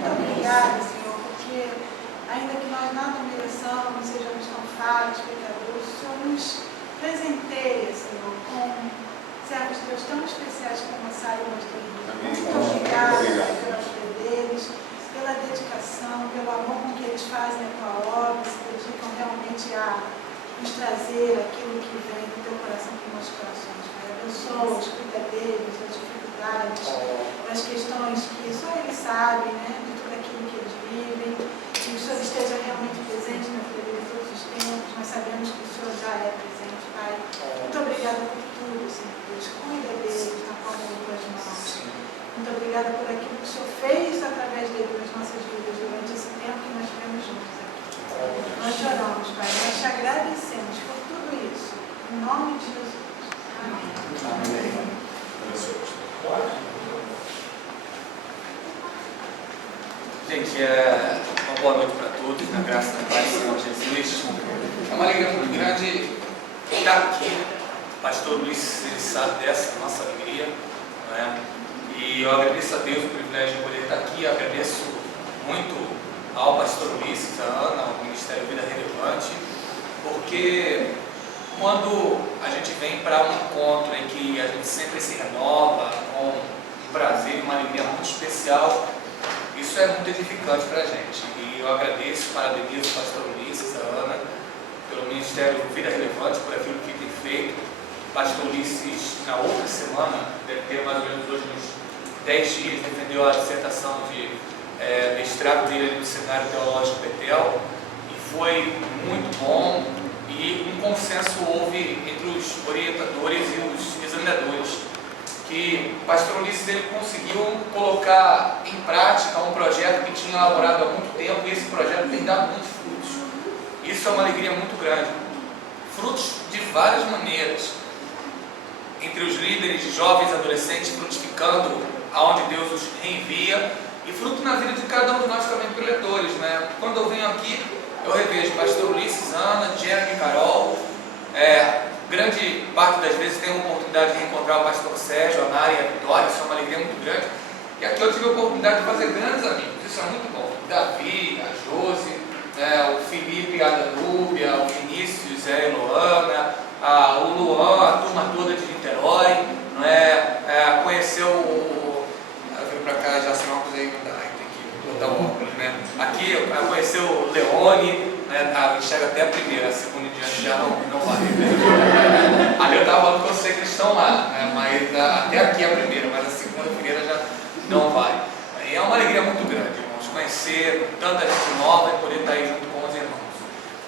Muito obrigada, Senhor, porque ainda que nós nada mereçamos, sejamos tão falhos, pecadores, o Senhor nos presenteia, Senhor, com servos de Deus tão especiais como a Sara e o pastor Henrique. Muito obrigada pela vida deles, pela dedicação, pelo amor com que eles fazem a tua obra, se dedicam realmente a nos trazer aquilo que vem do teu coração para os nossos corações. Pai, abençoa-os, cuida deles, das dificuldades, das questões que só eles sabem, né, de tudo aquilo que eles vivem, que o Senhor esteja realmente presente na vida deles todos os tempos. Nós sabemos que o Senhor já é presente, Pai. Muito obrigada por tudo, Senhor Deus. Cuida deles na palma das tuas mãos. Muito obrigada por aquilo que o Senhor fez através dele nas nossas vidas durante esse tempo que nós tivemos juntos aqui. Nós choramos, Pai. Nós te agradecemos por tudo isso. Em nome de Jesus. Amém. Amém. Gente, uma boa noite para todos, na graça e na paz do Senhor Jesus. É uma alegria muito grande estar aqui. O pastor Luiz, ele sabe dessa nossa alegria, não é? E eu agradeço a Deus o privilégio de poder estar aqui. Eu agradeço muito ao pastor Luiz, a Ana, ao Ministério Vida Relevante, porque quando a gente vem para um encontro em que a gente sempre se renova com um prazer e uma alegria muito especial, isso é muito edificante para a gente. E eu agradeço, parabenizo o pastor Ulisses, a Ana, pelo Ministério Vida Relevante, por aquilo que tem feito. O pastor Ulisses, na outra semana, deve ter mais ou menos hoje uns 10 dias, defendeu a dissertação de mestrado dele no Seminário Teológico Betel, e foi muito bom, e um consenso houve entre os orientadores e os examinadores, que o pastor Ulisses ele conseguiu colocar em prática um projeto que tinha elaborado há muito tempo, e esse projeto tem dado muitos frutos. Isso é uma alegria muito grande. Frutos de várias maneiras, entre os líderes, jovens, adolescentes, frutificando aonde Deus os envia, e fruto na vida de cada um de nós também, preletores, né? Quando eu venho aqui, eu revejo pastor Ulisses, Ana, Jeremy, Carol, grande parte das vezes tenho a oportunidade de reencontrar o pastor Sérgio, a Nari e a Vitória, isso é uma alegria muito grande. E aqui eu tive a oportunidade de fazer grandes amigos, isso é muito bom. Davi, a Josi, o Felipe, a Danúbia, o Vinícius, a Eloana, o Luan, a turma toda de Niterói, não é? Conheceu veio para cá, já sem óculos aí, tem que botar o óculos, né? Aqui conheceu o Leone, né? Enxerga até a primeira, a segunda em diante já não vai. Né? Ali eu estava falando que eu sei que eles estão lá, né? Mas até aqui é a primeira, mas a segunda primeira já não vai. E é uma alegria muito grande, irmãos, conhecer tanta gente nova e poder estar aí junto com os irmãos.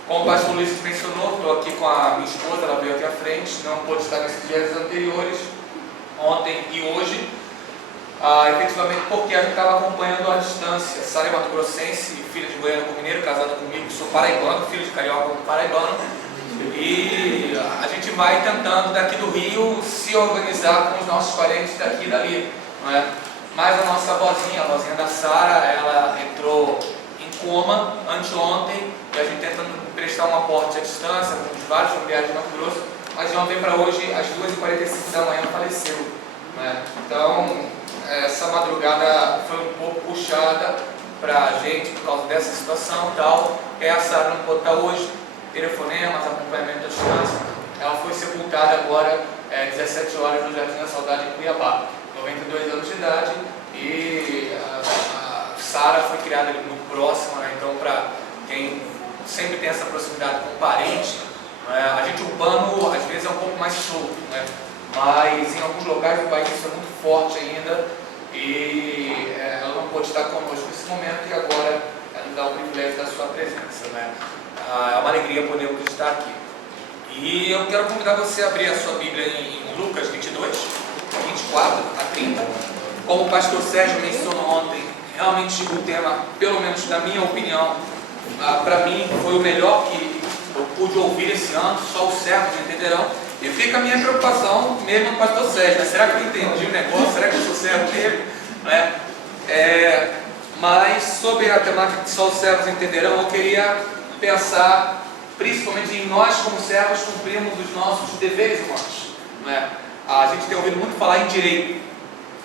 Como o pastor Luiz mencionou, estou aqui com a minha esposa, ela veio aqui à frente, não pôde estar nesses dias anteriores, ontem e hoje, efetivamente porque a gente estava acompanhando à distância. Sara é mato-grossense, filha de goiano com mineiro, casada comigo, sou paraibano, filho de carioca com paraibano, e a gente vai tentando daqui do Rio se organizar com os nossos parentes daqui e dali, não é? Mas a nossa avózinha, a avózinha da Sara, ela entrou em coma anteontem, e a gente tentando prestar um aporte à distância com vários familiares de Mato Grosso, mas de ontem para hoje, às 2h45 da manhã, faleceu, né? Então, essa madrugada foi um pouco puxada para a gente por causa dessa situação e tal. A Sara não pôde estar hoje, telefonemas, acompanhamento à distância. Ela foi sepultada agora, 17 horas, no Jardim da Saudade, em Cuiabá, 92 anos de idade, e a Sara foi criada ali muito próxima, né? Então, para quem sempre tem essa proximidade com o parente, né? A gente urbano às vezes é um pouco mais solto, né? Mas em alguns locais do país isso é muito forte ainda, e ela não pôde estar conosco nesse momento, e agora ela nos dá o privilégio da sua presença, né? É uma alegria podermos estar aqui. E eu quero convidar você a abrir a sua Bíblia em Lucas 22, 24 a 30. Como o pastor Sérgio mencionou ontem, realmente o tema, pelo menos na minha opinião, para mim foi o melhor que eu pude ouvir esse ano, só os servos entenderão. E fica a minha preocupação mesmo com o pastor Sérgio, né? Será que eu entendi o negócio? Será que eu sou servo dele? Né? Mas sobre a temática que só os servos entenderão, eu queria pensar principalmente em nós como servos cumprirmos os nossos deveres humanos. Né? A gente tem ouvido muito falar em direito.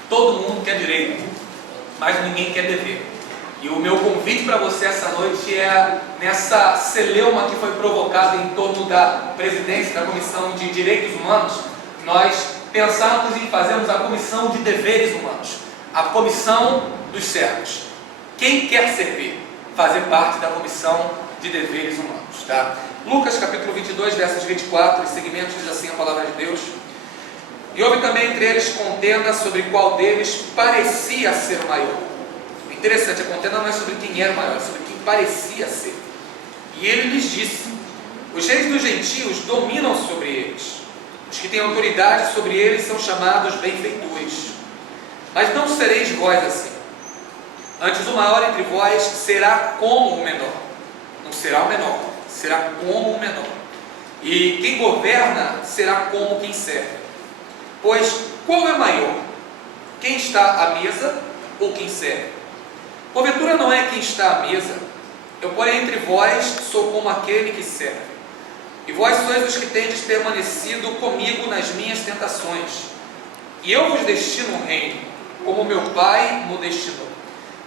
Todo mundo quer direito, mas ninguém quer dever. E o meu convite para você essa noite é nessa celeuma que foi provocada em torno da presidência da Comissão de Direitos Humanos, nós pensarmos em fazermos a Comissão de Deveres Humanos, a Comissão dos Servos. Quem quer servir, fazer parte da Comissão de Deveres Humanos, tá? Lucas capítulo 22, versos 24 e seguimentos, diz assim a palavra de Deus: e houve também entre eles contenda sobre qual deles parecia ser o maior. Interessante, a contenda não é sobre quem era o maior, é sobre quem parecia ser. E ele lhes disse: os reis dos gentios dominam sobre eles, os que têm autoridade sobre eles são chamados benfeitores. Mas não sereis vós assim. Antes o maior entre vós será como o menor. Não será o menor, será como o menor. E quem governa será como quem serve. Pois qual é maior? Quem está à mesa ou quem serve? Porventura não é quem está à mesa? Eu, porém, entre vós sou como aquele que serve. E vós sois os que tendes permanecido comigo nas minhas tentações. E eu vos destino um reino, como meu Pai me destinou,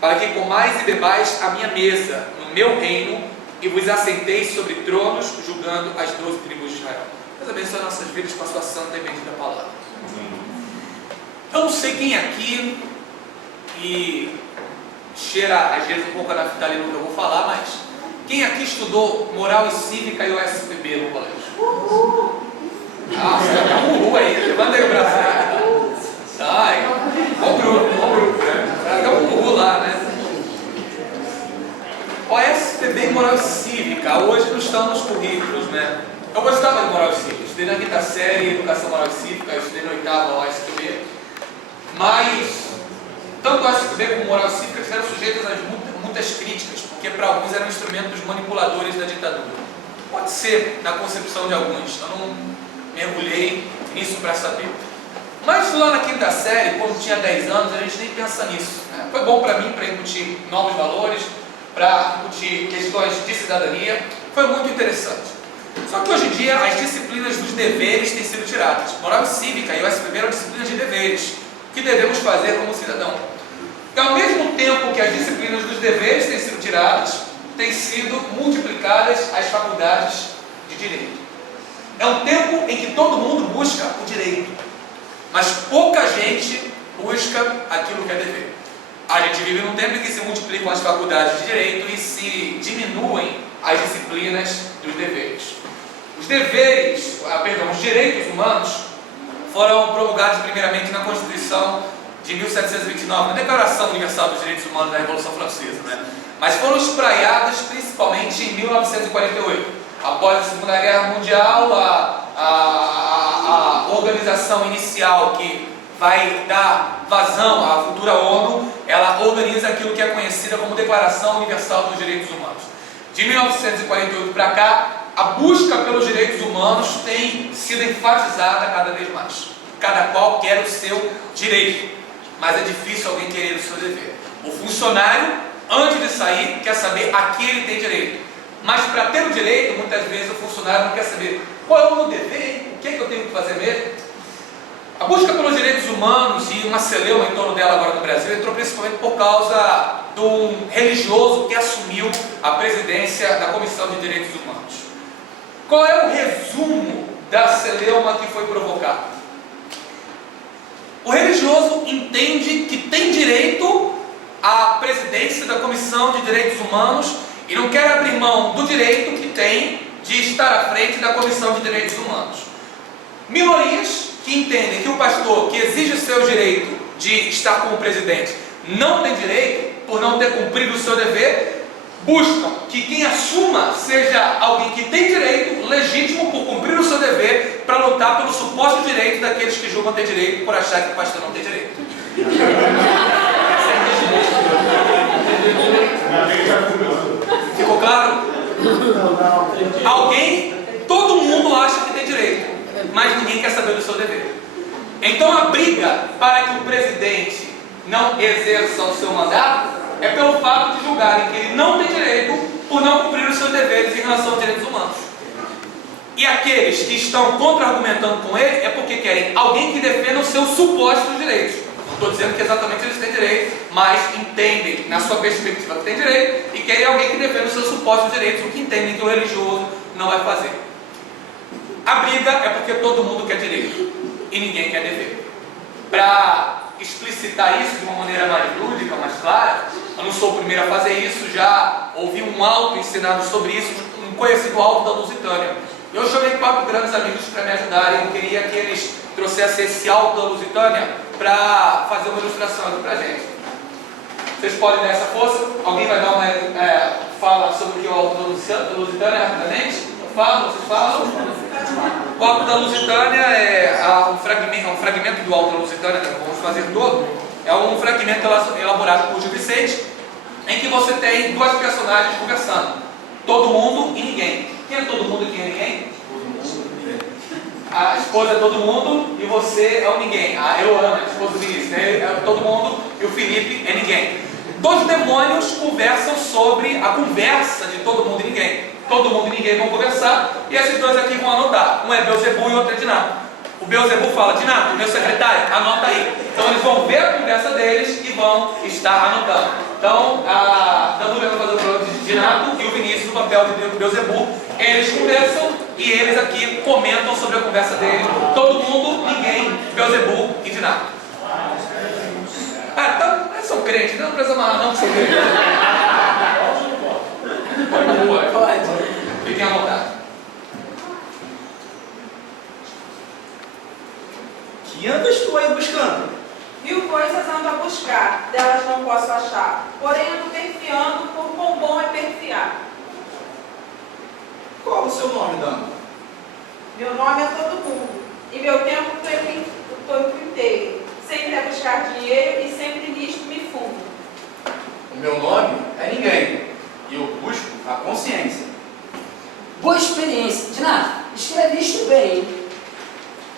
para que comais e bebais a minha mesa no meu reino, e vos assenteis sobre tronos, julgando as 12 tribos de Israel. Deus abençoe nossas vidas com a sua santa e bendita palavra. Eu não sei quem aqui, e cheira às vezes um pouco a naftalina no que eu vou falar, mas quem aqui estudou Moral e Cívica e OSPB no colégio? Ah, você dá um uhul aí, levanta aí o braço aí. Sai, bom grupo, né? Dá um uhul lá, né? OSPB e Moral e Cívica, hoje não estão nos currículos, né? Eu gostava de Moral e Cívica, estudei na quinta série, Educação Moral e Cívica, eu estudei na oitava OSPB, mas tanto a OSPB como Moral e Cívica estiveram sujeitas a muitas críticas, porque para alguns eram instrumentos manipuladores da ditadura. Pode ser na concepção de alguns, eu não mergulhei nisso para saber. Mas lá na quinta série, quando tinha 10 anos, a gente nem pensa nisso, né? Foi bom para mim, para incutir novos valores, para incutir questões de cidadania, foi muito interessante. Só que hoje em dia as disciplinas dos deveres têm sido tiradas. Moral e Cívica e OSPB eram disciplinas de deveres, que devemos fazer como cidadão. E ao mesmo tempo que as disciplinas dos deveres têm sido tiradas, têm sido multiplicadas as faculdades de direito. É um tempo em que todo mundo busca o direito, mas pouca gente busca aquilo que é dever. A gente vive num tempo em que se multiplicam as faculdades de direito e se diminuem as disciplinas dos deveres. Os direitos humanos foram promulgados primeiramente na Constituição de 1729, na Declaração Universal dos Direitos Humanos da Revolução Francesa, né? Mas foram espraiados principalmente em 1948, após a Segunda Guerra Mundial, a organização inicial que vai dar vazão à futura ONU, ela organiza aquilo que é conhecida como Declaração Universal dos Direitos Humanos. De 1948 para cá, a busca pelos direitos humanos tem sido enfatizada cada vez mais. Cada qual quer o seu direito, mas é difícil alguém querer o seu dever. O funcionário, antes de sair, quer saber a que ele tem direito. Mas para ter o direito, muitas vezes o funcionário não quer saber qual é o meu dever, o que é que eu tenho que fazer mesmo. A busca pelos direitos humanos e uma celeuma em torno dela agora no Brasil entrou principalmente por causa de um religioso que assumiu a presidência da Comissão de Direitos Humanos. Qual é o resumo da celeuma que foi provocada? O religioso entende que tem direito à presidência da Comissão de Direitos Humanos e não quer abrir mão do direito que tem de estar à frente da Comissão de Direitos Humanos. Minorias que entendem que o pastor que exige o seu direito de estar como presidente não tem direito, por não ter cumprido o seu dever, buscam que quem assuma seja alguém que tem direito legítimo por cumprir o seu dever para lutar pelo suposto direito daqueles que julgam ter direito por achar que o pastor não tem direito. Ficou claro? Todo mundo acha que tem direito, mas ninguém quer saber do seu dever. Então a briga para que o presidente não exerça o seu mandato é pelo fato de julgarem que ele não tem direito por não cumprir os seus deveres em relação aos direitos humanos. E aqueles que estão contra-argumentando com ele é porque querem alguém que defenda os seus supostos direitos. Não estou dizendo que exatamente eles têm direito, mas entendem, na sua perspectiva, que tem direito e querem alguém que defenda os seus supostos direitos, o que entendem que o religioso não vai fazer. A briga é porque todo mundo quer direito e ninguém quer dever. Para explicitar isso de uma maneira mais lúdica, mais clara, eu não sou o primeiro a fazer isso, já ouvi um auto ensinado sobre isso, um conhecido auto da Lusitânia. Eu chamei 4 grandes amigos para me ajudarem, eu queria que eles trouxessem esse auto da Lusitânia para fazer uma ilustração aqui para a gente. Vocês podem dar essa força? Alguém vai dar uma fala sobre o que é o auto da Lusitânia rapidamente? Vocês falam? O auto da Lusitânia é um fragmento do auto da Lusitânia, não vamos fazer todo. É um fragmento elaborado por Gil Vicente, em que você tem 2 personagens conversando. Todo mundo e ninguém. Quem é todo mundo e quem é ninguém? Todo mundo e ninguém. A esposa é todo mundo e você é o ninguém. A Eloana, a esposa do Vinícius, é todo mundo e o Felipe é ninguém. 2 demônios conversam sobre a conversa de todo mundo e ninguém. Todo mundo e ninguém vão conversar e esses 2 aqui vão anotar. Um é Beelzebub e o outro é Dinato. O Beelzebub fala: Dinato, meu secretário, anota aí. Então eles vão ver a conversa deles e vão estar anotando. Então a Danúbia vai fazer o papel de Dinato e o Vinícius o papel de Beelzebub. Eles conversam e eles aqui comentam sobre a conversa dele. Todo mundo, ninguém, Beelzebub e Dinato. Então, são crentes, não precisa amarrar não que são crentes. Pode. Fiquem à vontade. Que andas tu aí buscando? 1000 coisas ando a buscar, delas não posso achar. Porém ando perfiando, por quão bom é perfiar. Qual o seu nome, dama? Meu nome é todo mundo, e meu tempo o tempo inteiro. Sempre a buscar dinheiro e sempre nisto me fundo. O meu nome é ninguém, e eu busco a consciência. Boa experiência. Dinato, escreve isto bem, hein?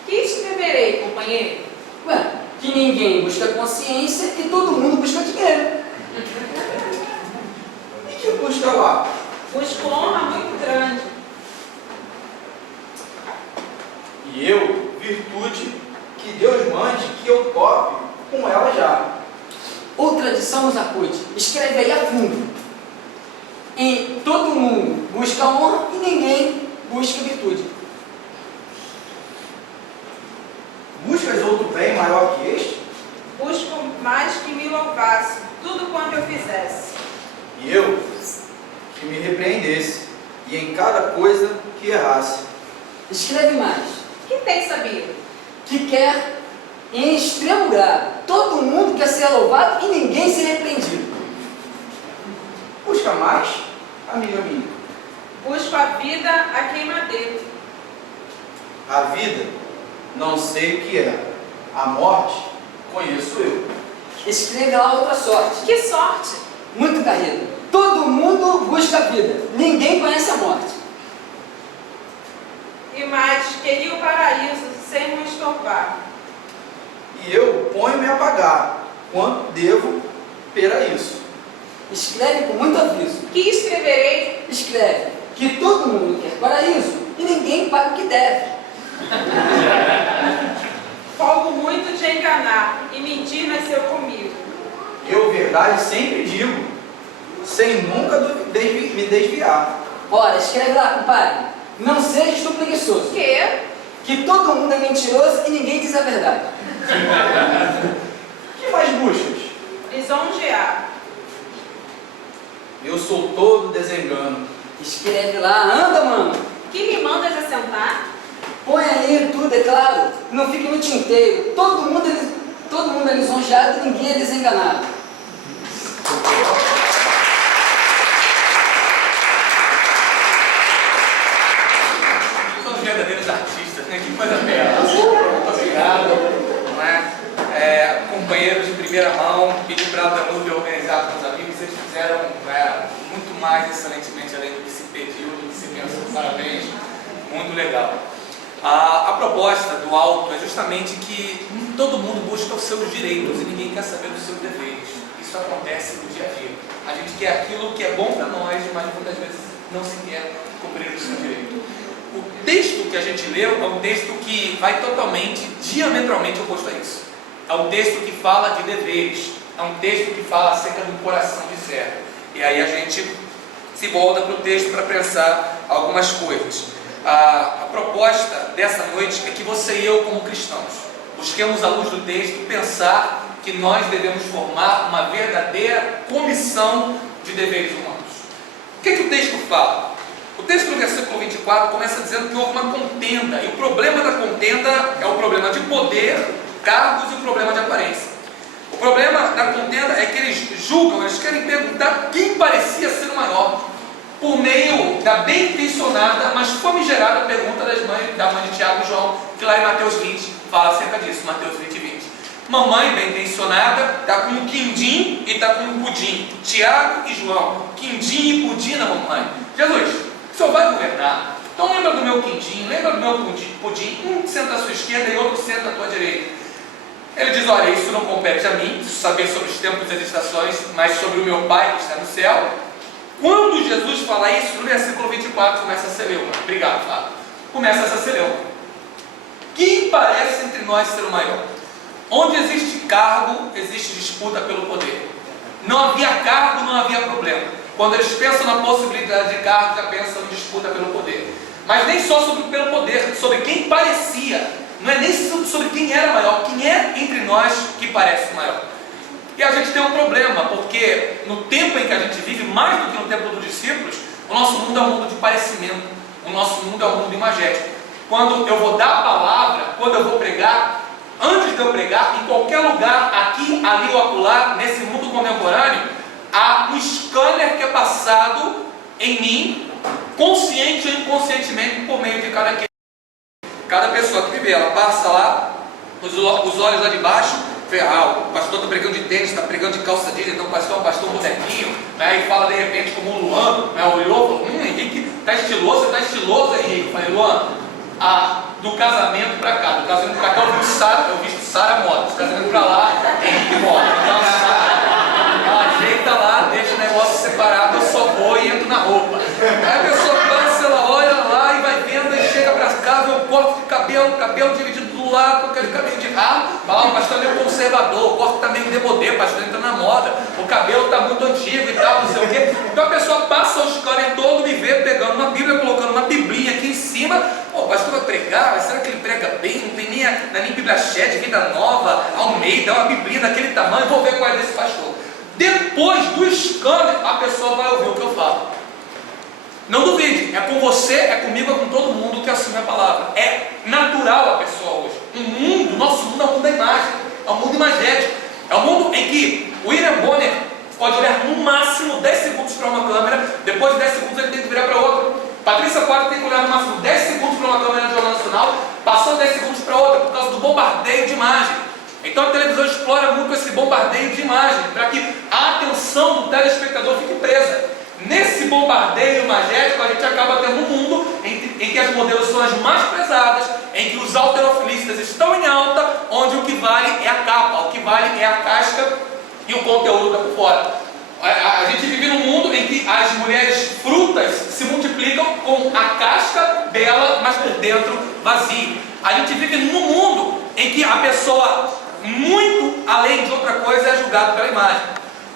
Que escreverei, companheiro? Ué, que ninguém busca consciência e todo mundo busca dinheiro. E que busca lá? Busco honra muito grande. E eu, virtude, que Deus mande que eu tope com ela já. Outra tradição nos acude. Escreve aí a fundo. E todo mundo busca honra e ninguém busca virtude. Buscas outro bem maior que este? Busco mais que me louvasse, tudo quanto eu fizesse. E eu, que me repreendesse, e em cada coisa que errasse. Escreve mais. Que tem sabido? Que quer, em extremo grado, todo mundo quer ser louvado e ninguém ser repreendido. Busca mais, amiga minha. Busco a vida a queimadeiro. A vida, não sei o que é. A morte, conheço eu. Escreve lá outra sorte. Que sorte! Muito carreta. Todo mundo busca a vida. Ninguém conhece a morte. E mais, queria o paraíso sem me estorvar. E eu ponho-me a pagar quanto devo pera isso. Escreve com muito aviso. Que escreverei? Escreve que todo mundo quer paraíso e ninguém paga o que deve. Folgo muito de enganar, e mentir nasceu comigo. Eu verdade sempre digo, sem nunca me desviar. Ora, escreve lá, compadre. Não sejas tu preguiçoso. Que? todo mundo é mentiroso e ninguém diz a verdade. Que mais buscas? Lisonjear. Eu sou todo desengano. Escreve lá, anda, mano. Que me mandas assentar? Põe aí tudo, é claro. Não fique no tinteiro. Todo mundo é lisonjeado e ninguém é desenganado. São os verdadeiros artistas, né? Que coisa bela. Muito obrigado. Não é? Companheiros de primeira mão, pedi para a Danúbia organizar com os amigos, vocês fizeram muito mais excelentemente além do que se pediu, do que se pensou. Parabéns, muito legal. A proposta do alto é justamente que todo mundo busca os seus direitos e ninguém quer saber dos seus deveres. Isso acontece no dia a dia. A gente quer aquilo que é bom para nós, mas muitas vezes não se quer cumprir o seu direito. O texto que a gente leu é um texto que vai totalmente, diametralmente oposto a isso. é um texto que fala de deveres, é um texto que fala acerca do coração de servo. E aí a gente se volta para o texto para pensar algumas coisas. A proposta dessa noite é que você e eu, como cristãos, busquemos à luz do texto pensar que nós devemos formar uma verdadeira comissão de deveres humanos. O que o texto fala? O texto do versículo 24 começa dizendo que houve uma contenda, e o problema da contenda é o problema de poder, cargos e o problema de aparência. O problema da contenda é que eles julgam, eles querem perguntar quem parecia ser o maior, por meio da bem intencionada, mas famigerada pergunta da mãe de Tiago e João, que lá em Mateus 20 fala acerca disso, Mateus 20. Mamãe bem intencionada está com um quindim e está com um pudim. Tiago e João, quindim e pudim na mamãe. Jesus, o senhor vai governar? Então lembra do meu quindim, lembra do meu pudim. Um senta à sua esquerda e outro senta à tua direita. Ele diz, olha, isso não compete a mim, saber sobre os tempos e as estações, mas sobre o meu Pai que está no céu. Quando Jesus fala isso, no versículo 24 começa a celeuma. Obrigado, Fábio. Começa essa celeuma. Quem parece entre nós ser o maior? Onde existe cargo, existe disputa pelo poder. Não havia cargo, não havia problema. Quando eles pensam na possibilidade de cargo, já pensam em disputa pelo poder. Mas nem só pelo poder, sobre quem parecia. Não é nem sobre quem era maior, quem é entre nós que parece o maior. E a gente tem um problema, porque no tempo em que a gente vive, mais do que no tempo dos discípulos, o nosso mundo é um mundo de parecimento. O nosso mundo é um mundo imagético. Quando eu vou dar a palavra, quando eu vou pregar, antes de eu pregar, em qualquer lugar, aqui, ali ou acolá, nesse mundo contemporâneo, há um scanner que é passado em mim, consciente ou inconscientemente, por meio de cada pessoa que me vê. Ela passa lá, os olhos lá de baixo, o pastor está pregando de tênis, está pregando de calça jeans, então o pastor é um pastor bonequinho, né? E fala de repente como o Luan, né? Olhou e falou, Henrique, está estiloso, Henrique. Eu falei, Luan, do casamento para cá, eu visto Sara Moda, do casamento para lá, Henrique Moda. Então, ajeita lá, deixa o negócio separado, eu só vou e entro na roupa. Aí a pessoa passa, ela olha lá e vai vendo, e chega para casa, eu corto de cabelo dividido do lado, com aquele cabelo de rabo, fala, o pastor é meio conservador, o corte está meio demodê, o pastor entra na moda, o cabelo está muito antigo e tal, não sei o quê. Então a pessoa passa o scanner todo, me vê pegando uma Bíblia, colocando uma biblinha aqui em cima. O pastor vai pregar, mas será que ele prega bem? Não tem nem Bíblia Cheia de Vida Nova, Almeida, uma biblinha daquele tamanho, vou ver qual é desse pastor. Depois do scanner, a pessoa vai ouvir o que eu falo. Não duvide, é com você, é comigo, é com todo mundo que assume a palavra. É natural a pessoa hoje. O nosso mundo é um mundo da imagem, é um mundo imagético. É um mundo em que o William Bonner pode olhar no máximo 10 segundos para uma câmera, depois de 10 segundos ele tem que virar para outra. Patrícia Quadro tem que olhar no máximo 10 segundos para uma câmera no Jornal Nacional, passou 10 segundos para outra por causa do bombardeio de imagem. Então a televisão explora muito esse bombardeio de imagem, para que a atenção do telespectador fique presa. Nesse bombardeio imagético, a gente acaba tendo um mundo em que as modelos são as mais pesadas, em que os halterofilistas estão em alta, onde o que vale é a capa, o que vale é a casca e o conteúdo está por fora. A gente vive num mundo em que as mulheres frutas se multiplicam com a casca bela, mas por dentro vazio. A gente vive num mundo em que a pessoa, muito além de outra coisa, é julgada pela imagem.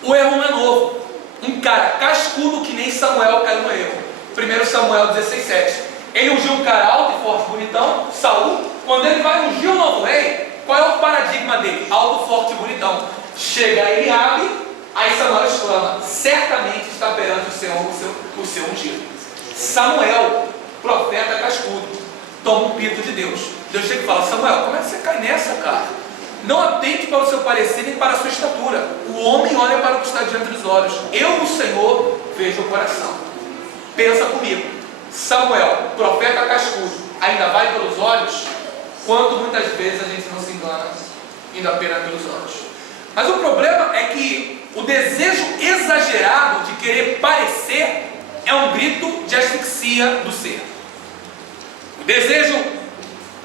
O erro não é novo. Um cara cascudo que nem Samuel caiu no erro. 1 Samuel 16:7. Ele ungiu um cara alto e forte, bonitão, Saul. Quando ele vai ungir o novo rei, qual é o paradigma dele? Alto, forte e bonitão. Chega Eliabe, aí Samuel exclama, certamente está perante o seu ungido. Samuel, profeta cascudo, toma um pito de Deus. Deus chega e fala, Samuel, como é que você cai nessa, cara? Não atente para o seu parecer nem para a sua estatura. O homem olha para o que está diante dos olhos. Eu, o Senhor, vejo o coração. Pensa comigo. Samuel, profeta cascudo, ainda vai pelos olhos? Quanto muitas vezes a gente não se engana indo apenas pelos olhos. Mas o problema é que o desejo exagerado de querer parecer é um grito de asfixia do ser. O desejo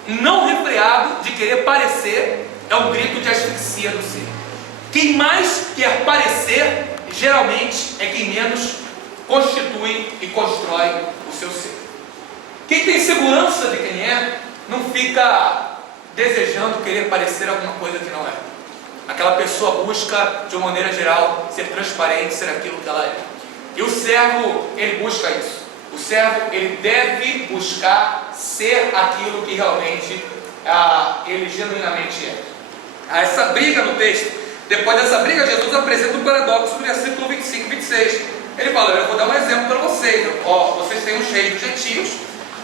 não refreado de querer parecer é um grito de asfixia do ser. Quem mais quer parecer, geralmente, é quem menos constitui e constrói o seu ser. Quem tem segurança de quem é, não fica desejando querer parecer alguma coisa que não é. Aquela pessoa busca, de uma maneira geral, ser transparente, ser aquilo que ela é. E o servo, ele busca isso. O servo, ele deve buscar ser aquilo que realmente ele genuinamente é. Há essa briga no texto. Depois dessa briga, Jesus apresenta um paradoxo no versículo 25 e 26. Ele fala: eu vou dar um exemplo para vocês. Ó, vocês têm uns reis dos gentios.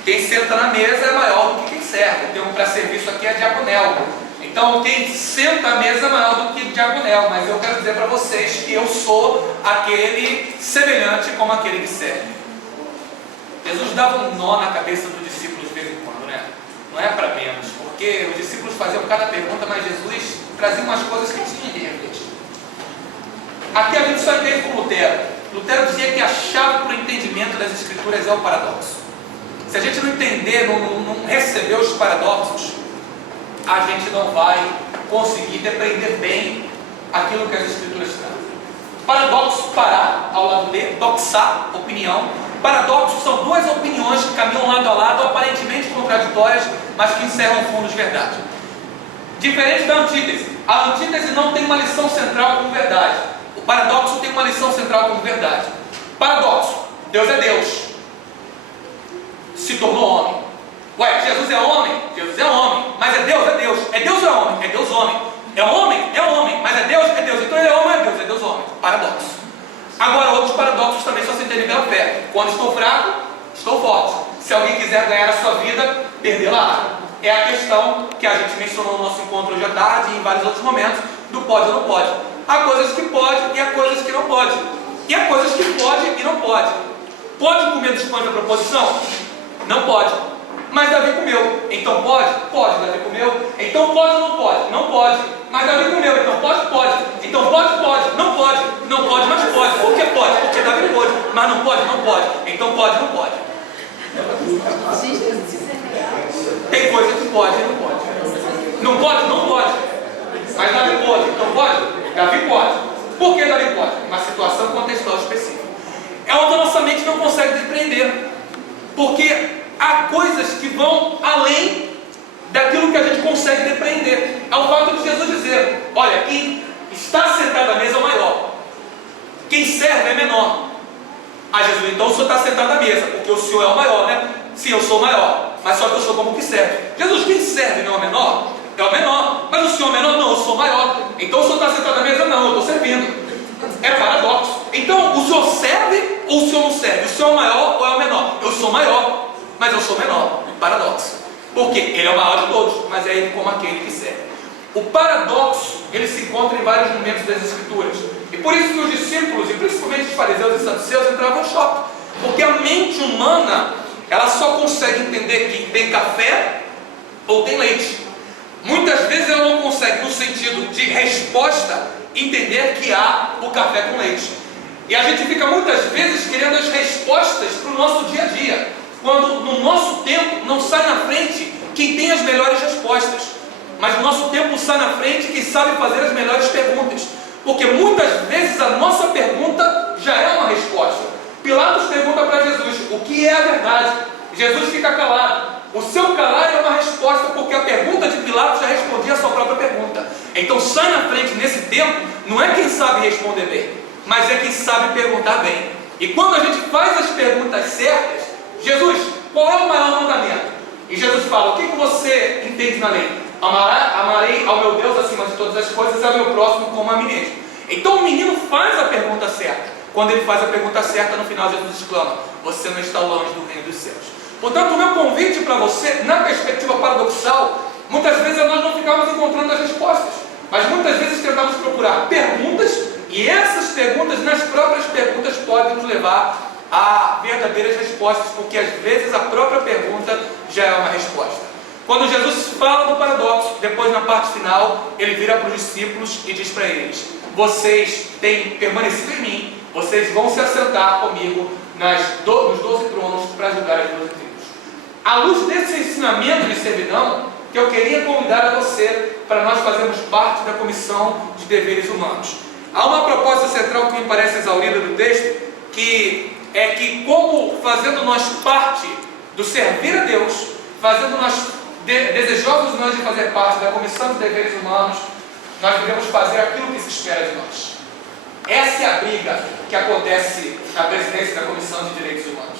Quem senta na mesa é maior do que quem serve. O termo para serviço aqui é diaconel. Então, quem senta à mesa é maior do que diaconel. Mas eu quero dizer para vocês que eu sou aquele semelhante como aquele que serve. Jesus dava um nó na cabeça dos discípulos de vez em quando, né? Não é para menos, porque os discípulos faziam cada pergunta, mas Jesus trazia umas coisas que tinham que refletir. Aqui a gente só entende com Lutero. Lutero dizia que a chave para o entendimento das Escrituras é o paradoxo. Se a gente não entender, não receber os paradoxos, a gente não vai conseguir depreender bem aquilo que as Escrituras trazem. Paradoxo, parar, ao lado de, doxar, opinião. Paradoxos são duas opiniões que caminham lado a lado, aparentemente contraditórias, mas que encerram o fundo de verdade. Diferente da antítese. A antítese não tem uma lição central como verdade. O paradoxo tem uma lição central como verdade. Paradoxo: Deus é Deus, se tornou homem. Ué, Jesus é homem? Jesus é homem. Mas é Deus? É Deus. É Deus ou é homem? É Deus homem. É homem? É homem. Mas é Deus? É Deus. Então ele é homem? É Deus. É Deus homem. Paradoxo. Agora, outros paradoxos também só se entendem pela fé. Quando estou fraco, estou forte. Se alguém quiser ganhar a sua vida, perdê-la. É a questão que a gente mencionou no nosso encontro hoje à tarde e em vários outros momentos, do pode ou não pode. Há coisas que pode e há coisas que não pode. E há coisas que pode e não pode. Pode comer dos pães da proposição? Não pode. Mas Davi comeu. Então pode? Pode. Davi comeu. Então pode ou não pode? Não pode. Mas Davi comeu. Então pode? Pode. Então pode? Pode. Não pode. Não pode, mas pode. Por que pode? Porque Davi pode. Mas não pode? Não pode. Então pode? Não pode. Tem coisa que pode e não pode. Não pode? Não pode. Mas Davi pode. Então pode? Davi pode. Por que Davi pode? Uma situação contextual específica. É onde a nossa mente não consegue depreender. Porque há coisas que vão além daquilo que a gente consegue depreender. É o fato de Jesus dizer: olha, quem está sentado à mesa é o maior, quem serve é menor. Jesus: então o senhor está sentado à mesa, porque o senhor é o maior, né? Sim, eu sou o maior, mas só que eu sou como que serve. Jesus: quem serve não é o menor? É o menor. Mas o senhor é menor? Não, eu sou maior. Então o senhor está sentado à mesa? Não, eu estou servindo. É paradoxo. Então o senhor serve ou o senhor não serve? O senhor é o maior ou é o menor? Eu sou maior, mas eu sou menor. Paradoxo. Porque ele é o maior de todos, mas é ele como aquele que serve. O paradoxo, ele se encontra em vários momentos das Escrituras. E por isso que os discípulos, e principalmente os fariseus e saduceus, entravam em choque. Porque a mente humana, ela só consegue entender que tem café ou tem leite. Muitas vezes ela não consegue, no sentido de resposta, entender que há o café com leite. E a gente fica muitas vezes querendo as respostas para o nosso dia a dia, quando no nosso tempo não sai na frente quem tem as melhores respostas, mas no nosso tempo sai na frente quem sabe fazer as melhores perguntas, porque muitas vezes a nossa pergunta já é uma resposta. Pilatos pergunta para Jesus: o que é a verdade? Jesus fica calado. O seu calar é uma resposta, porque a pergunta de Pilatos já respondia a sua própria pergunta. Então sai na frente nesse tempo, não é quem sabe responder bem, mas é quem sabe perguntar bem. E quando a gente faz as perguntas certas: Jesus, qual é o maior mandamento? E Jesus fala: o que você entende na lei? Amarei ao meu Deus acima de todas as coisas e ao meu próximo como a mim mesmo. Então o menino faz a pergunta certa. Quando ele faz a pergunta certa, no final Jesus exclama: você não está longe do reino dos céus. Portanto, o meu convite para você, na perspectiva paradoxal, muitas vezes nós não ficamos encontrando as respostas, mas muitas vezes tentamos procurar perguntas, e essas perguntas, nas próprias perguntas, podem nos levar a verdadeiras respostas, porque às vezes a própria pergunta já é uma resposta. Quando Jesus fala do paradoxo, depois na parte final, ele vira para os discípulos e diz para eles: vocês têm permanecido em mim, vocês vão se assentar comigo nos 12 tronos para julgar as 12 tribos. À luz desse ensinamento de servidão, que eu queria convidar a você para nós fazermos parte da comissão de deveres humanos. Há uma proposta central que me parece exaurida do texto, que é que, como fazendo nós parte do servir a Deus, fazendo nós desejosos nós de fazer parte da comissão de deveres humanos, nós devemos fazer aquilo que se espera de nós. Essa é a briga que acontece na presidência da Comissão de Direitos Humanos.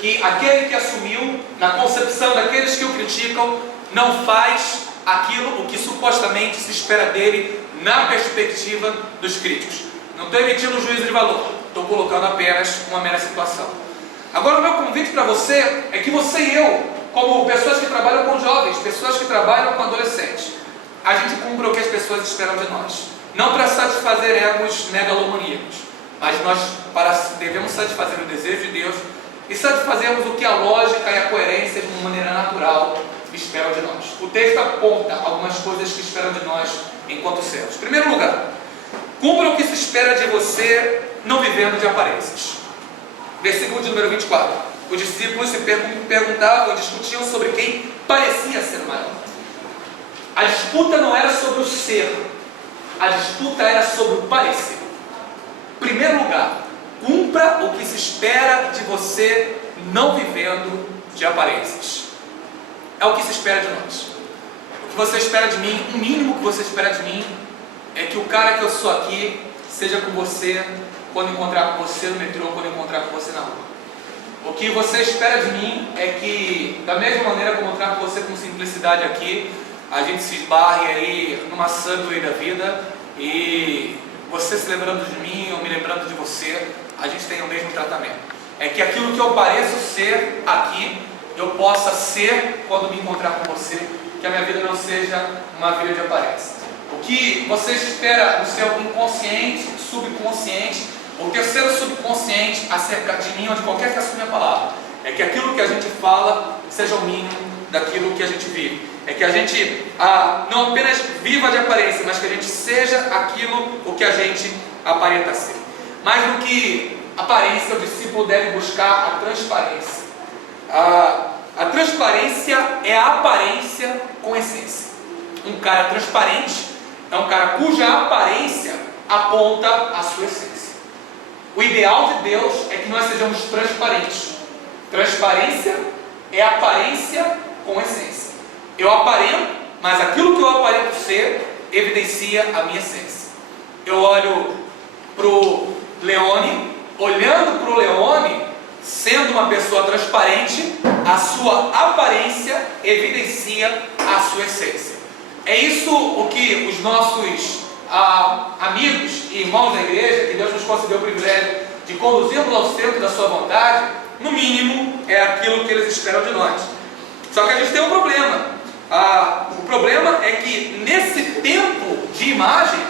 Que aquele que assumiu, na concepção daqueles que o criticam, não faz aquilo o que supostamente se espera dele na perspectiva dos críticos. Não estou emitindo um juízo de valor, estou colocando apenas uma mera situação. Agora, o meu convite para você é que você e eu, como pessoas que trabalham com jovens, pessoas que trabalham com adolescentes, a gente cumpra o que as pessoas esperam de nós. Não para satisfazer egos megalomaníacos, mas nós devemos satisfazer o desejo de Deus e satisfazermos o que a lógica e a coerência de uma maneira natural esperam de nós. O texto aponta algumas coisas que esperam de nós enquanto servos. Em primeiro lugar, cumpra o que se espera de você, não vivendo de aparências. Versículo de número 24. Os discípulos se perguntavam e discutiam sobre quem parecia ser maior. A disputa não era sobre o ser, a disputa era sobre o parecer. Em primeiro lugar, cumpra o que se espera de você, não vivendo de aparências. É o que se espera de nós. O que você espera de mim, o mínimo que você espera de mim, é que o cara que eu sou aqui seja com você quando encontrar com você no metrô, quando encontrar com você na rua. O que você espera de mim é que, da mesma maneira como eu trato você com simplicidade aqui, a gente se esbarre aí numa subway da vida e você se lembrando de mim, eu me lembrando de você, a gente tem o mesmo tratamento. É que aquilo que eu pareço ser aqui, eu possa ser quando me encontrar com você, que a minha vida não seja uma vida de aparência. O que você espera no seu inconsciente, subconsciente, o terceiro subconsciente acerca de mim ou de qualquer que assuma a palavra, é que aquilo que a gente fala seja o mínimo daquilo que a gente vive. É que a gente não apenas viva de aparência, mas que a gente seja aquilo o que a gente aparenta ser. Mais do que aparência, o discípulo deve buscar a transparência. A transparência é a aparência com essência. Um cara transparente é um cara cuja aparência aponta a sua essência. O ideal de Deus é que nós sejamos transparentes. Transparência é aparência com essência. Eu aparento, mas aquilo que eu aparento ser evidencia a minha essência. Eu olho para o Leone, olhando para o Leone, sendo uma pessoa transparente, a sua aparência evidencia a sua essência. É isso o que os nossos amigos e irmãos da igreja, que Deus nos concedeu o privilégio de conduzirmos ao centro da sua vontade, no mínimo é aquilo que eles esperam de nós. Só que a gente tem um problema. O problema é que nesse tempo de imagem,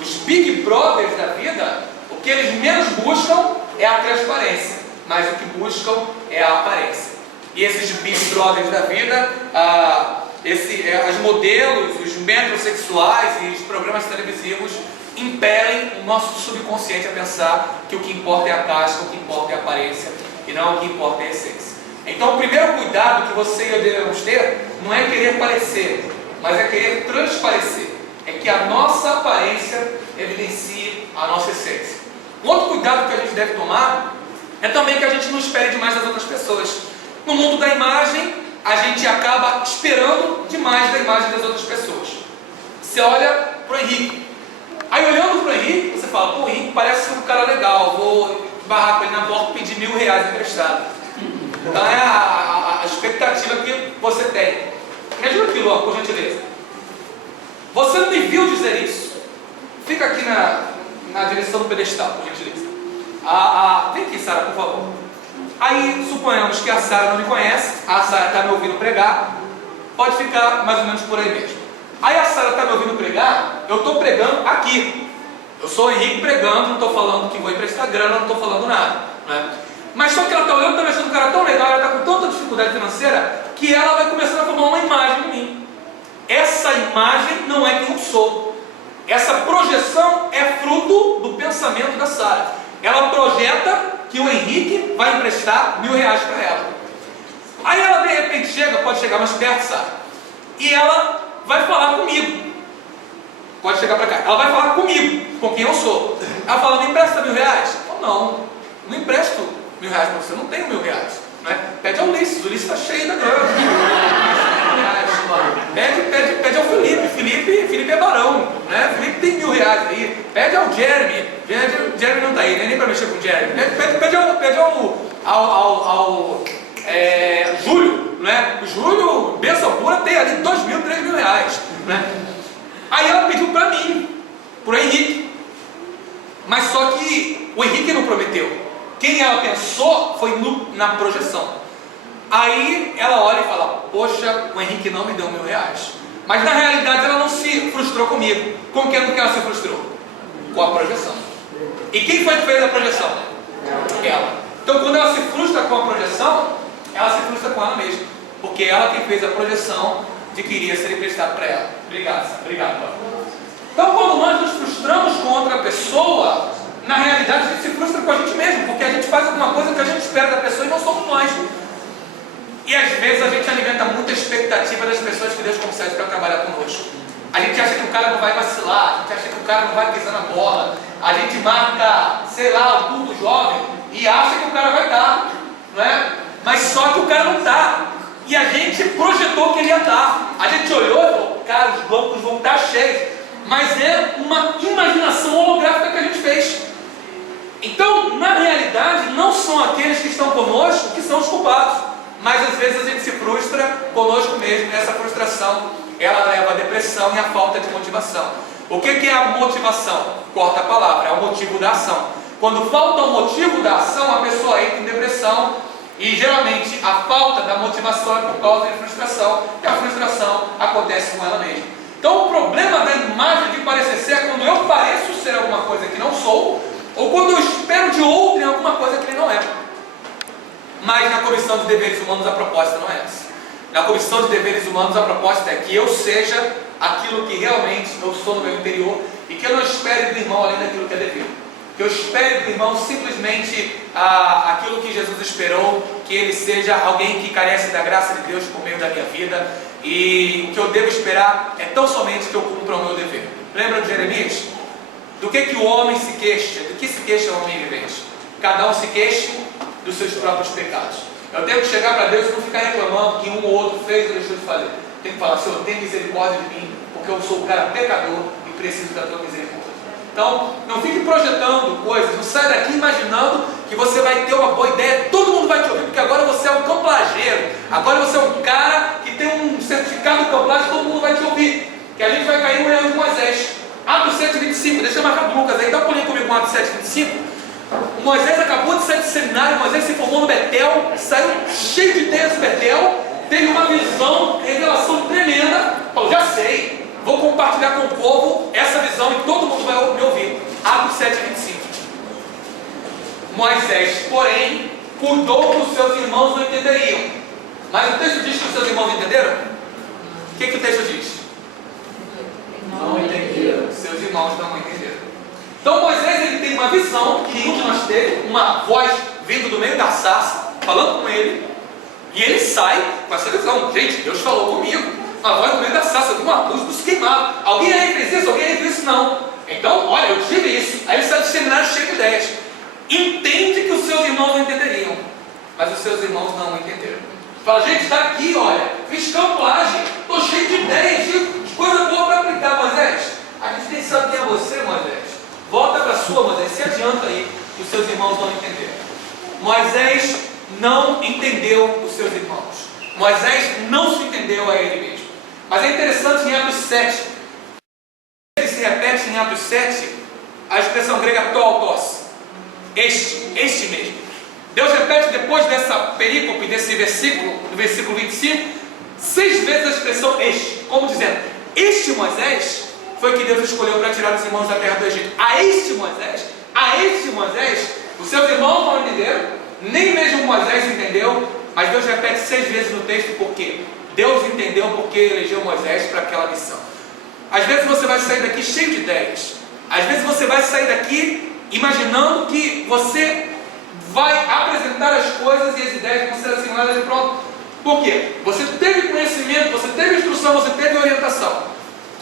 os Big Brothers da vida, o que eles menos buscam é a transparência, mas o que buscam é a aparência. E esses Big Brothers da vida, as modelos, os metrosexuais e os programas televisivos impelem o nosso subconsciente a pensar que o que importa é a casca, o que importa é a aparência e não o que importa é a essência. Então o primeiro cuidado que você e eu devemos ter não é querer parecer, mas é querer transparecer. É que a nossa aparência evidencie a nossa essência. Um outro cuidado que a gente deve tomar é também que a gente não espere demais das outras pessoas. No mundo da imagem, a gente acaba esperando demais da imagem das outras pessoas. Você olha para o Henrique. Aí olhando para o Henrique, você fala, pô, o Henrique parece um cara legal, vou barrar com ele na porta e pedir R$1.000 emprestado. Então é a expectativa que você tem. Me ajuda aqui, Lô, por gentileza. Você não me viu dizer isso. Fica aqui na direção do pedestal, por gentileza. Vem aqui, Sara, por favor. Aí, suponhamos que a Sara não me conhece, a Sara está me ouvindo pregar, pode ficar mais ou menos por aí mesmo. Aí a Sara está me ouvindo pregar, eu estou pregando aqui. Eu sou o Henrique pregando, não estou falando que vou emprestar grana, não estou falando nada. Né? Mas só que ela está olhando, está achando um cara tão legal, ela está com tanta dificuldade financeira, que ela vai começar a formar uma imagem de mim. Essa imagem não é quem eu sou. Essa projeção é fruto do pensamento da Sara. Ela projeta que o Henrique vai emprestar R$1.000 para ela. Aí ela de repente chega, pode chegar mais perto, Sara, e ela vai falar comigo. Pode chegar para cá. Ela vai falar comigo, com quem eu sou. Ela fala, me empresta R$1.000? Eu não empresto R$1.000 para você, não tenho R$1.000. Né? Pede ao Ulisses, o Ulisses está cheio da grana. R$1.000, Pede ao Felipe. Felipe é barão, né? Felipe tem R$1.000 aí. Pede ao Jeremy. Jeremy não está aí, nem para mexer com o Jeremy. Pede ao Júlio, né? O Júlio, benção pura, tem ali R$2.000, R$3.000, né? Aí ela pediu para mim, pro Henrique. Mas só que o Henrique não prometeu. Quem ela pensou foi na projeção. Aí ela olha e fala: poxa, o Henrique não me deu R$1.000. Mas na realidade ela não se frustrou comigo. Com quem que ela se frustrou? Com a projeção. E quem foi que fez a projeção? Ela. Então quando ela se frustra com a projeção, ela se frustra com ela mesma. Porque ela quem fez a projeção de que iria ser emprestado para ela. Obrigado. Então quando nós nos frustramos com outra pessoa, na realidade a gente se frustra com a gente mesmo. Porque a gente faz alguma coisa que a gente espera da pessoa e não somos nós. E às vezes a gente alimenta muita expectativa das pessoas que Deus concede para trabalhar conosco. A gente acha que o cara não vai vacilar, a gente acha que o cara não vai pisar na bola. A gente marca, sei lá, o culto jovem e acha que o cara vai dar, não é? Mas só que o cara não está. E a gente projetou que ele ia dar. A gente olhou e falou: cara, os bancos vão estar cheios. Mas é uma imaginação holográfica que a gente fez. Então, na realidade, não são aqueles que estão conosco que são os culpados. Mas às vezes a gente se frustra conosco mesmo, e essa frustração, ela leva à depressão e à falta de motivação. O que é a motivação? Corta a palavra, é o motivo da ação. Quando falta o motivo da ação, a pessoa entra em depressão, e geralmente a falta da motivação é por causa de frustração, e a frustração acontece com ela mesma. Então o problema da imagem de parecer ser é quando eu pareço ser alguma coisa que não sou, ou quando eu espero de outro em alguma coisa que ele não é. Mas na comissão de deveres humanos a proposta não é essa. Na comissão de deveres humanos a proposta é que eu seja aquilo que realmente eu sou no meu interior e que eu não espere do irmão além daquilo que é devido. Que eu espere do irmão simplesmente aquilo que Jesus esperou, que ele seja alguém que carece da graça de Deus por meio da minha vida, e o que eu devo esperar é tão somente que eu cumpra o meu dever. Lembra de Jeremias? Do que o homem se queixa? Do que se queixa o homem vivente? Cada um se queixa dos seus próprios pecados. Eu tenho que chegar para Deus e não ficar reclamando que um ou outro fez ou deixou de fazer. Tenho que falar: Senhor, tem misericórdia de mim, porque eu sou um cara pecador e preciso da tua misericórdia. Então, não fique projetando coisas, não sai daqui imaginando que você vai ter uma boa ideia, todo mundo vai te ouvir, porque agora você é um camplageiro, agora você é um cara que tem um certificado de camplagem, todo mundo vai te ouvir, que a gente vai cair no erro de Moisés. Atos 7:25, deixa eu marcar do Lucas aí, dá um pulinho comigo com Atos 7:25. Moisés acabou de sair do seminário, Moisés se formou no Betel, saiu cheio de ideias do Betel, teve uma visão, revelação tremenda, falou: já sei, vou compartilhar com o povo essa visão e todo mundo vai me ouvir. Atos 7:25. Moisés, porém, cuidou que os seus irmãos não entenderiam. Mas o texto diz que os seus irmãos entenderam? O que o texto diz? Não entenderam. Seus irmãos não entenderam. Então Moisés ele tem uma visão que nenhum de nós teve, uma voz vindo do meio da sarça, falando com ele, e ele sai com essa visão: gente, Deus falou comigo, uma voz do meio da sarça, eu vi uma luz dos queimados, alguém aí fez isso, alguém aí fez isso? Não. Então, olha, eu tive isso. Aí ele sai do seminário cheio de ideias, entende que os seus irmãos não entenderiam, mas os seus irmãos não entenderam. Fala: gente, está aqui, olha, fiz camplagem, estou cheio de ideias, de coisa boa para aplicar. Moisés, a gente nem sabe quem é você, Moisés. Volta para a sua, Moisés, se adianta aí, que os seus irmãos não entenderam. Moisés não entendeu os seus irmãos. Moisés não se entendeu a ele mesmo. Mas é interessante em Atos 7, ele se repete em Atos 7, a expressão grega tolos, este mesmo. Deus repete depois dessa perícope, desse versículo, do versículo 25, 6 vezes a expressão este, como dizendo: este Moisés foi que Deus escolheu para tirar os irmãos da terra do Egito. A este Moisés, os seus irmãos não entenderam, nem mesmo Moisés entendeu, mas Deus repete 6 vezes no texto, porque Deus entendeu porque elegeu Moisés para aquela missão. Às vezes você vai sair daqui cheio de ideias, às vezes você vai sair daqui imaginando que você vai apresentar as coisas e as ideias vão ser assimiladas e pronto. Por quê? Você teve conhecimento, você teve instrução, você teve orientação.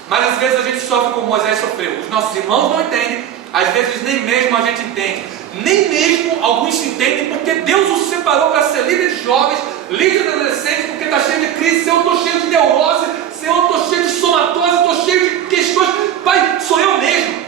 Mas às vezes a gente sofre como Moisés sofreu. Os nossos irmãos não entendem, às vezes nem mesmo a gente entende. Nem mesmo alguns se entendem, porque Deus os separou para ser líder de jovens, líder de adolescentes, porque está cheio de crise. Se eu estou cheio de neurose, Senhor, eu estou cheio de somatose, estou cheio de questões. Pai, sou eu mesmo.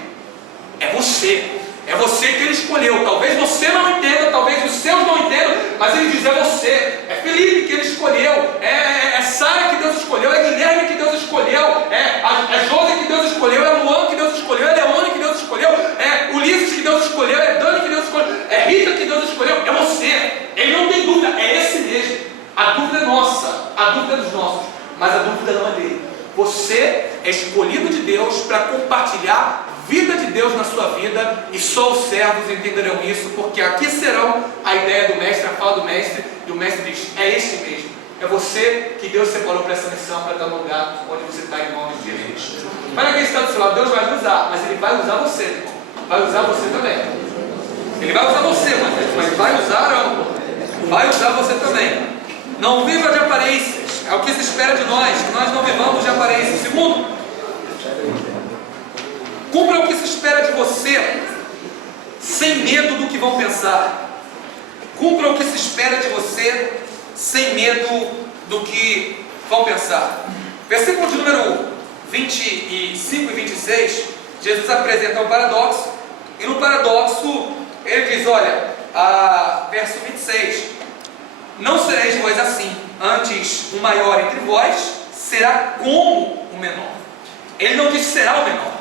É você. É você que Ele escolheu. Talvez você não entenda, talvez os seus não entendam, mas Ele diz: é você. É Felipe que Ele escolheu. É Sara que Deus escolheu. É Guilherme que Deus escolheu. É Josi que Deus escolheu. É Luan que Deus escolheu. É Leone que Deus escolheu. É Ulisses que Deus escolheu. É Dani que Deus escolheu. É Rita que Deus escolheu. É você. Ele não tem dúvida. É esse mesmo. A dúvida é nossa. A dúvida é dos nossos. Mas a dúvida não é dele. Você é escolhido de Deus para compartilhar vida de Deus na sua vida, e só os servos entenderão isso, porque aqui serão a ideia do mestre, a fala do mestre, e o mestre diz: é esse mesmo, é você que Deus separou para essa missão, para estar no lugar onde você está, em nome de Jesus. Para quem está do seu lado, Deus vai te usar, mas Ele vai usar você, irmão. Vai usar você também. Ele vai usar você, mas vai usar você também. Não viva de aparências, é o que se espera de nós, que nós não vivamos de aparências. Segundo, cumpra o que se espera de você, sem medo do que vão pensar. Cumpra o que se espera de você, sem medo do que vão pensar. Versículo de número 25 e 26, Jesus apresenta um paradoxo, e no paradoxo ele diz: olha, verso 26, não sereis vós assim, antes o maior entre vós será como o menor. Ele não diz será o menor,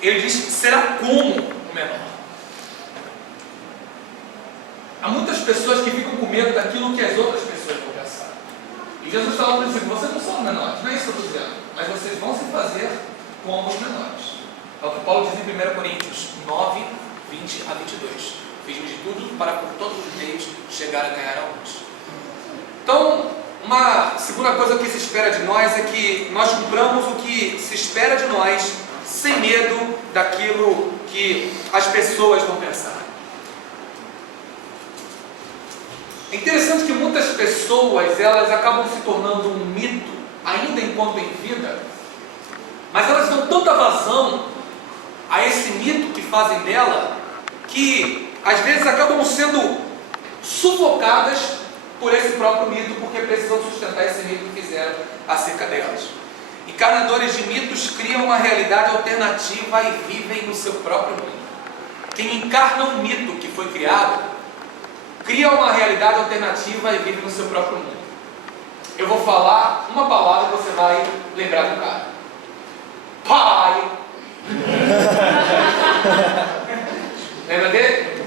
ele diz será como o menor. Há muitas pessoas que ficam com medo daquilo que as outras pessoas vão pensar. E Jesus fala para eles: vocês não são menores, não é isso que eu estou dizendo, mas vocês vão se fazer como os menores. É o que Paulo diz em 1 Coríntios 9, 20 a 22. Fiz-me de tudo para por todos os meios chegar a ganhar alguns. Então, uma segunda coisa que se espera de nós é que nós cumpramos o que se espera de nós, sem medo daquilo que as pessoas vão pensar. É interessante que muitas pessoas, elas acabam se tornando um mito, ainda enquanto em vida, mas elas dão tanta vazão a esse mito que fazem dela, que às vezes acabam sendo sufocadas por esse próprio mito, porque precisam sustentar esse mito que fizeram acerca delas. Encarnadores de mitos criam uma realidade alternativa e vivem no seu próprio mundo. Quem encarna um mito que foi criado, cria uma realidade alternativa e vive no seu próprio mundo. Eu vou falar uma palavra e você vai lembrar do cara. Pai! Lembra dele?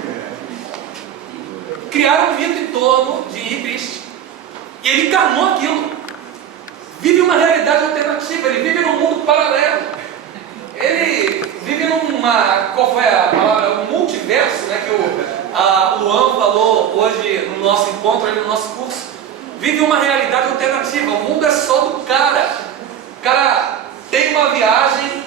Criaram um mito em torno de Henri Cristo. E ele encarnou aquilo. Vive uma realidade alternativa, ele vive num mundo paralelo. Ele vive numa, qual foi a palavra? Um multiverso, né, que o Luan falou hoje no nosso encontro, ali no nosso curso. Vive uma realidade alternativa, o mundo é só do cara. O cara tem uma viagem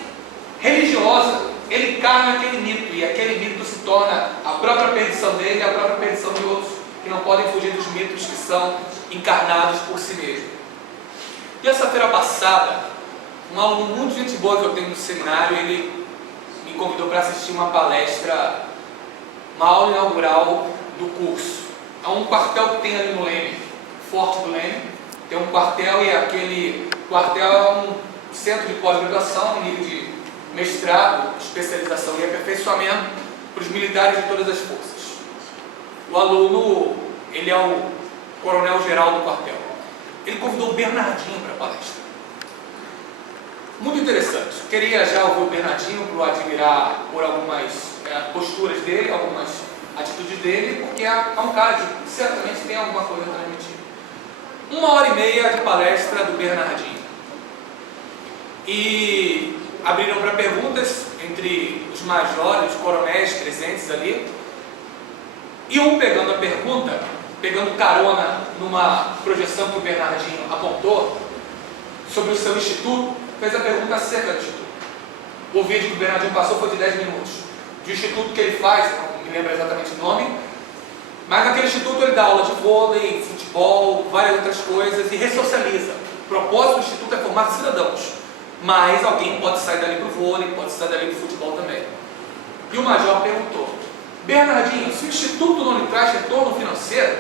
religiosa, ele encarna aquele mito, e aquele mito se torna a própria perdição dele e a própria perdição de outros, que não podem fugir dos mitos que são encarnados por si mesmos. Terça-feira passada, um aluno muito gente boa que eu tenho no seminário, ele me convidou para assistir uma palestra, uma aula inaugural do curso. É um quartel que tem ali no Leme, Forte do Leme, tem um quartel, e aquele quartel é um centro de pós-graduação, nível de mestrado, especialização e aperfeiçoamento para os militares de todas as forças. O aluno, ele é o coronel-geral do quartel. Ele convidou o Bernardinho para a palestra. Muito interessante. Queria já ouvir o Bernardinho para o admirar por algumas posturas dele, algumas atitudes dele, porque é um cara que certamente tem alguma coisa a transmitir. 1h30 de palestra do Bernardinho. E abriram para perguntas entre os majores, os coronéis presentes ali. E um pegando a pergunta, pegando carona numa projeção que o Bernardinho apontou sobre o seu instituto, fez a pergunta acerca do instituto. O vídeo que o Bernardinho passou foi de 10 minutos. Do instituto que ele faz, não me lembro exatamente o nome, mas naquele instituto ele dá aula de vôlei, futebol, várias outras coisas e ressocializa. O propósito do instituto é formar cidadãos, mas alguém pode sair dali para o vôlei, pode sair dali para o futebol também. E o major perguntou: Bernardinho, se o instituto não lhe traz retorno financeiro,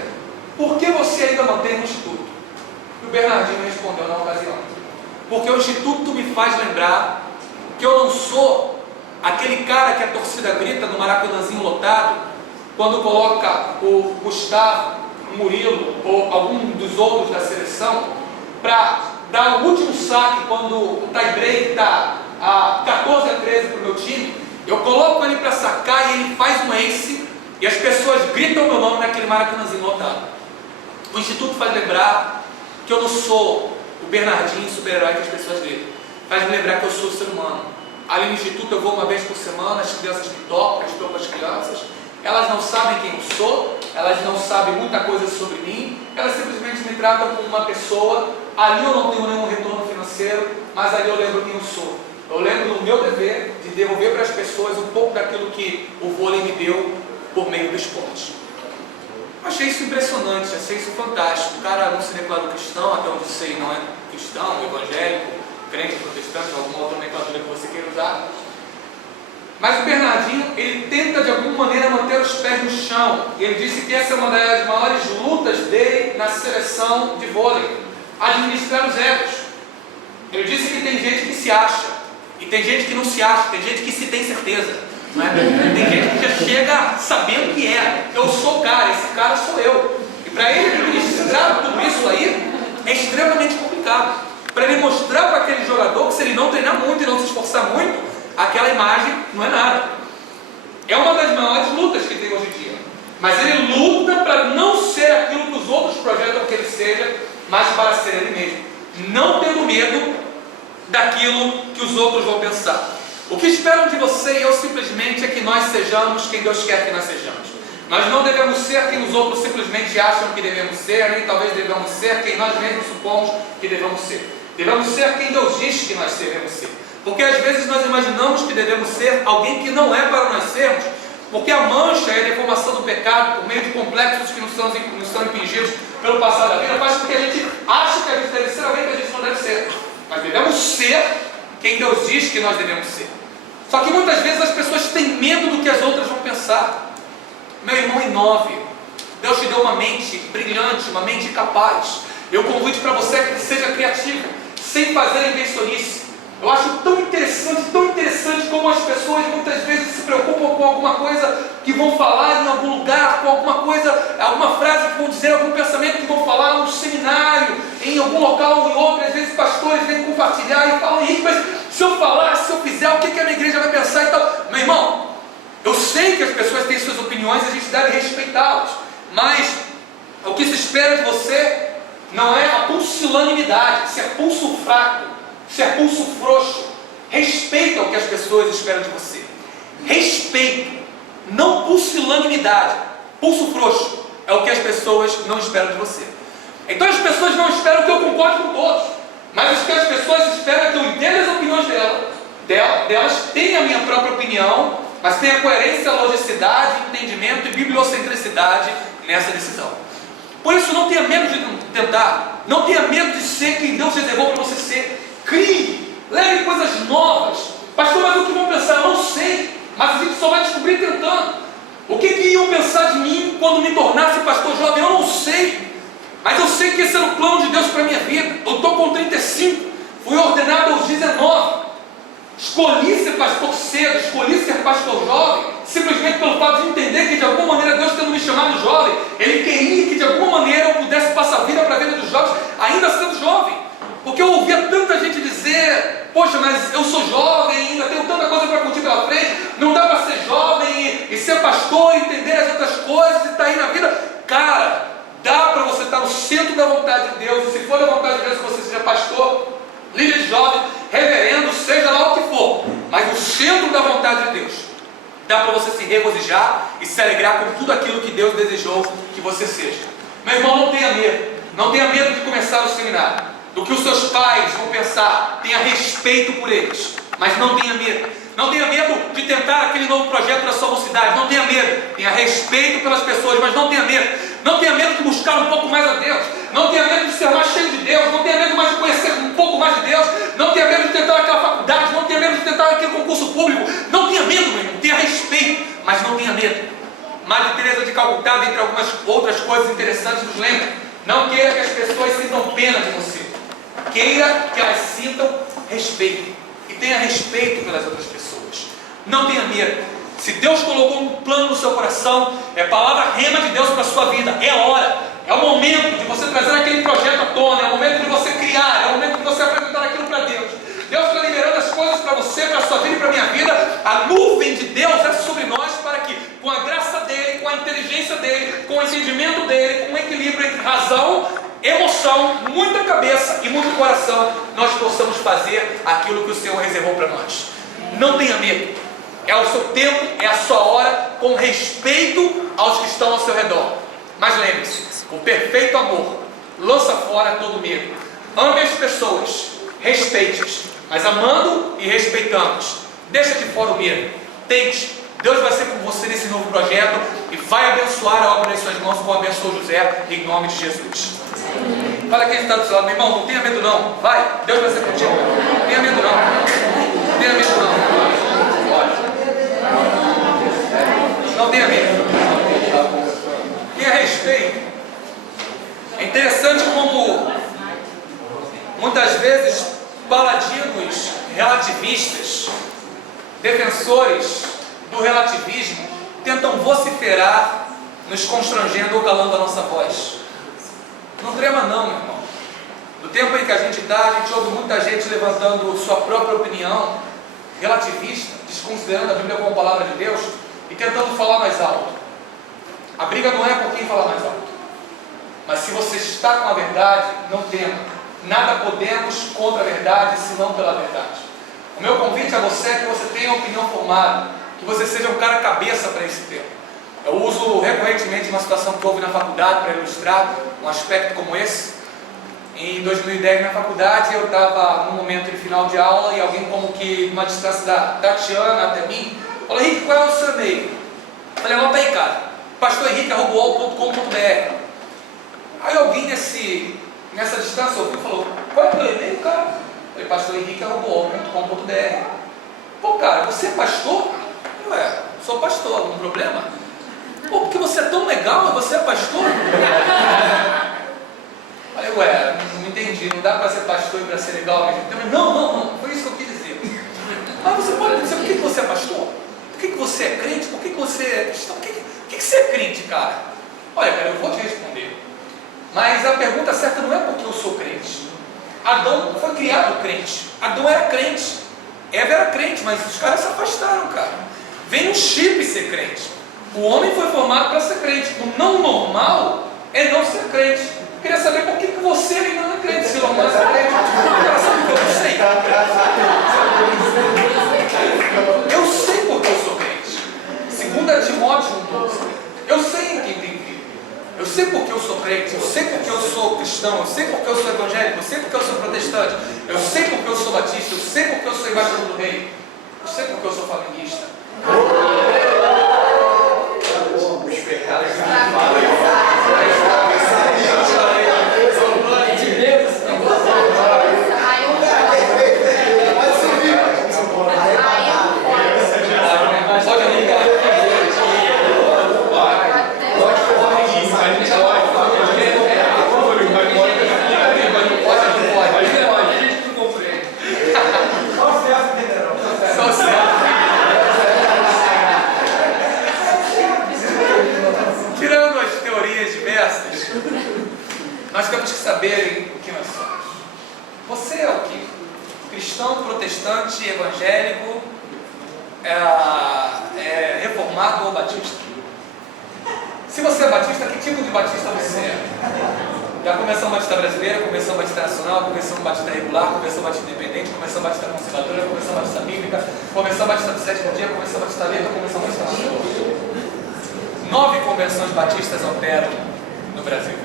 por que você ainda mantém o instituto? E o Bernardinho respondeu na ocasião: porque o Instituto me faz lembrar que eu não sou aquele cara que a torcida grita no Maracanãzinho lotado, quando coloca o Gustavo, o Murilo ou algum dos outros da seleção para dar o último saque quando o tie-break está a 14-13 para o meu time. Eu coloco ele para sacar e ele faz um ace e as pessoas gritam meu nome naquele Maracanãzinho lotado. O Instituto faz lembrar que eu não sou o Bernardinho super-herói que as pessoas gritam. Faz me lembrar que eu sou ser humano. Ali no Instituto eu vou uma vez por semana, as crianças me tocam, eu estou com as crianças. Elas não sabem quem eu sou, elas não sabem muita coisa sobre mim, elas simplesmente me tratam como uma pessoa. Ali eu não tenho nenhum retorno financeiro, mas ali eu lembro quem eu sou. Eu lembro do meu dever de devolver para as pessoas um pouco daquilo que o vôlei me deu por meio do esporte. Achei isso impressionante, achei isso fantástico. O cara não se declarou cristão, até onde eu sei não é cristão, evangélico, crente, protestante, alguma outra nomenclatura que você queira usar. Mas o Bernardinho, ele tenta de alguma maneira manter os pés no chão. E ele disse que essa é uma das maiores lutas dele na seleção de vôlei, administrar os egos. Ele disse que tem gente que se acha, e tem gente que não se acha, tem gente que se tem certeza. Não é? Tem gente que já chega sabendo que é. Eu sou o cara, esse cara sou eu. E para ele administrar tudo isso aí é extremamente complicado. Para ele mostrar para aquele jogador que se ele não treinar muito e não se esforçar muito, aquela imagem não é nada. É uma das maiores lutas que tem hoje em dia. Mas ele luta para não ser aquilo que os outros projetam que ele seja, mas para ser ele mesmo. Não tendo medo daquilo que os outros vão pensar. O que esperam de você e eu simplesmente é que nós sejamos quem Deus quer que nós sejamos. Nós não devemos ser quem os outros simplesmente acham que devemos ser, nem talvez devemos ser quem nós mesmos supomos que devemos ser. Devemos ser quem Deus diz que nós devemos ser. Porque às vezes nós imaginamos que devemos ser alguém que não é para nós sermos, porque a mancha e a deformação do pecado, por meio de complexos que nos são impingidos pelo passado da vida, faz com que a gente ache que a gente deve ser alguém que a gente não deve ser. Mas devemos ser quem Deus diz que nós devemos ser. Só que muitas vezes as pessoas têm medo do que as outras vão pensar. Meu irmão, inove. Deus te deu uma mente brilhante, uma mente capaz. Eu convido para você que seja criativo, sem fazer invencionice. Eu acho tão interessante como as pessoas muitas vezes se preocupam com alguma coisa que vão falar em algum lugar, com alguma coisa, alguma frase que vão dizer, algum pensamento que vão falar num seminário, em algum local ou em outro. Às vezes pastores vêm compartilhar e falam, Henrique, mas se eu falar, se eu fizer, o que a minha igreja vai pensar e tal? Meu irmão, eu sei que as pessoas têm suas opiniões e a gente deve respeitá-las, mas o que se espera de você não é a pusilanimidade, se é pulso fraco, se é pulso frouxo. Respeita o que as pessoas esperam de você. Respeito, não pusilanimidade. Pulso frouxo é o que as pessoas não esperam de você. Então as pessoas não esperam que eu concorde com todos, mas o que as pessoas esperam é que eu entenda as opiniões delas, tenha a minha própria opinião, mas tenha coerência, logicidade, entendimento e bibliocentricidade nessa decisão. Por isso não tenha medo de tentar, não tenha medo de ser quem Deus reservou para você ser. Crie, leve coisas novas. Pastor, mas o que vão pensar? Eu não sei, mas a gente só vai descobrir tentando. O que iam pensar de mim quando me tornasse pastor jovem? Eu não sei, mas eu sei que esse era o plano de Deus para a minha vida. Eu estou com 35, fui ordenado aos 19. Escolhi ser pastor cedo, escolhi ser pastor jovem, simplesmente pelo fato de entender que de alguma maneira Deus, tendo me chamado jovem, Ele queria que de alguma maneira eu pudesse passar a vida para a vida dos jovens, ainda sendo jovem. Porque eu ouvia tanta gente dizer, poxa, mas eu sou jovem ainda, tenho tanta coisa para curtir pela frente, não dá para ser jovem e ser pastor, entender as outras coisas e estar aí na vida. Cara, dá para você estar no centro da vontade de Deus, e se for da vontade de Deus que você seja pastor, líder jovem, reverendo, seja lá o que for, mas no centro da vontade de Deus, dá para você se regozijar e se alegrar com tudo aquilo que Deus desejou que você seja. Meu irmão, não tenha medo de começar o seminário, do que os seus pais vão pensar. Tenha respeito por eles, mas não tenha medo. Não tenha medo de tentar aquele novo projeto da sua mocidade. Não tenha medo. Tenha respeito pelas pessoas, mas não tenha medo. Não tenha medo de buscar um pouco mais a Deus. Não tenha medo de ser mais cheio de Deus. Não tenha medo mais de conhecer um pouco mais de Deus. Não tenha medo de tentar aquela faculdade. Não tenha medo de tentar aquele concurso público. Não tenha medo, meu irmão. Tenha respeito, mas não tenha medo. Madre Teresa de Calcutá, dentre algumas outras coisas interessantes, nos lembra: não queira que as pessoas sintam pena de você. queira que elas sintam respeito. E tenha respeito pelas outras pessoas. Não tenha medo. Se Deus colocou um plano no seu coração, é palavra rema de Deus para a sua vida. É hora, é o momento de você trazer aquele projeto à tona, é o momento de você criar, é o momento de você apresentar aquilo para Deus. Deus está liberando as coisas para você, para a sua vida e para a minha vida. A nuvem de Deus é sobre nós para que, com a graça dele, com a inteligência dele, com o entendimento dele, com o equilíbrio entre razão, emoção, muita cabeça e muito coração, nós possamos fazer aquilo que o Senhor reservou para nós. Não tenha medo. É o seu tempo, é a sua hora, com respeito aos que estão ao seu redor. Mas lembre-se, o perfeito amor lança fora todo medo. Ame as pessoas, respeite-as, mas amando e respeitando-as. Deixa de fora o medo. Tente. Deus vai ser com você nesse novo projeto e vai abençoar a obra das suas mãos, como abençoou José, em nome de Jesus. Fala quem está do seu lado, meu irmão, não tenha medo não. Vai, Deus vai ser contigo. Não tenha medo não. Não tenha medo não. Olha. Não tenha medo. Tenha respeito. É interessante como muitas vezes paladinos relativistas, defensores do relativismo, tentam vociferar, nos constrangendo ou calando a nossa voz. Não trema não, meu irmão. No tempo em que a gente está, a gente ouve muita gente levantando sua própria opinião relativista, desconsiderando a Bíblia como palavra de Deus e tentando falar mais alto. A briga não é por quem fala mais alto. Mas se você está com a verdade, não tema. Nada podemos contra a verdade, senão pela verdade. O meu convite a você é que você tenha uma opinião formada, que você seja um cara cabeça para esse tema. Eu uso recorrentemente uma situação que houve na faculdade para ilustrar um aspecto como esse. Em 2010 na faculdade eu estava num momento de final de aula e alguém como que numa distância da Tatiana até mim falou: Henrique, qual é o seu e-mail? Eu falei: anota aí, cara, pastorhenrique@uol.com.br. Aí alguém nessa distância ouviu e falou: qual é o teu e-mail, cara? Eu falei: pastorhenrique@uol.com.br. Pô, cara, você é pastor? Ué, sou pastor, algum problema? Pô, porque você é tão legal e você é pastor? Falei: ué, não entendi, não dá para ser pastor e para ser legal ao mesmo tempo. Não, foi isso que eu quis dizer. Mas você pode dizer por que você é pastor? Por que você é crente? Por que você é cristão? Por que você é crente, cara? Olha, cara, eu vou te responder. Mas a pergunta certa não é porque eu sou crente. Adão foi criado crente. Adão era crente. Eva era crente, mas os caras se afastaram, cara. Vem no chip ser crente. O homem foi formado para ser crente. O não normal é não ser crente. Eu queria saber por que você ainda não é crente, se não é crente. Eu quero saber porque eu não sei. Eu sei porque eu sou crente. 2 Timóteo 1:12. Eu sei em quem tem crido. Eu sei porque eu sou crente. Eu sei porque eu sou cristão. Eu sei porque eu sou evangélico. Eu sei porque eu sou protestante. Eu sei porque eu sou batista. Eu sei porque eu sou embaixador do rei. Eu sei porque eu sou flamenguista. Nós temos que saber o que nós somos. Você é o que? Cristão, protestante, evangélico, reformado ou batista? Se você é batista, que tipo de batista você é? Da Convenção Batista Brasileira, Convenção Batista Nacional, Convenção Batista Regular, Convenção Batista Independente, Convenção Batista Conservadora, Convenção Batista Bíblica, Convenção Batista do Sétimo Dia, Convenção Batista Letra, Convenção Batista Nacional. 9 convenções batistas operam no Brasil.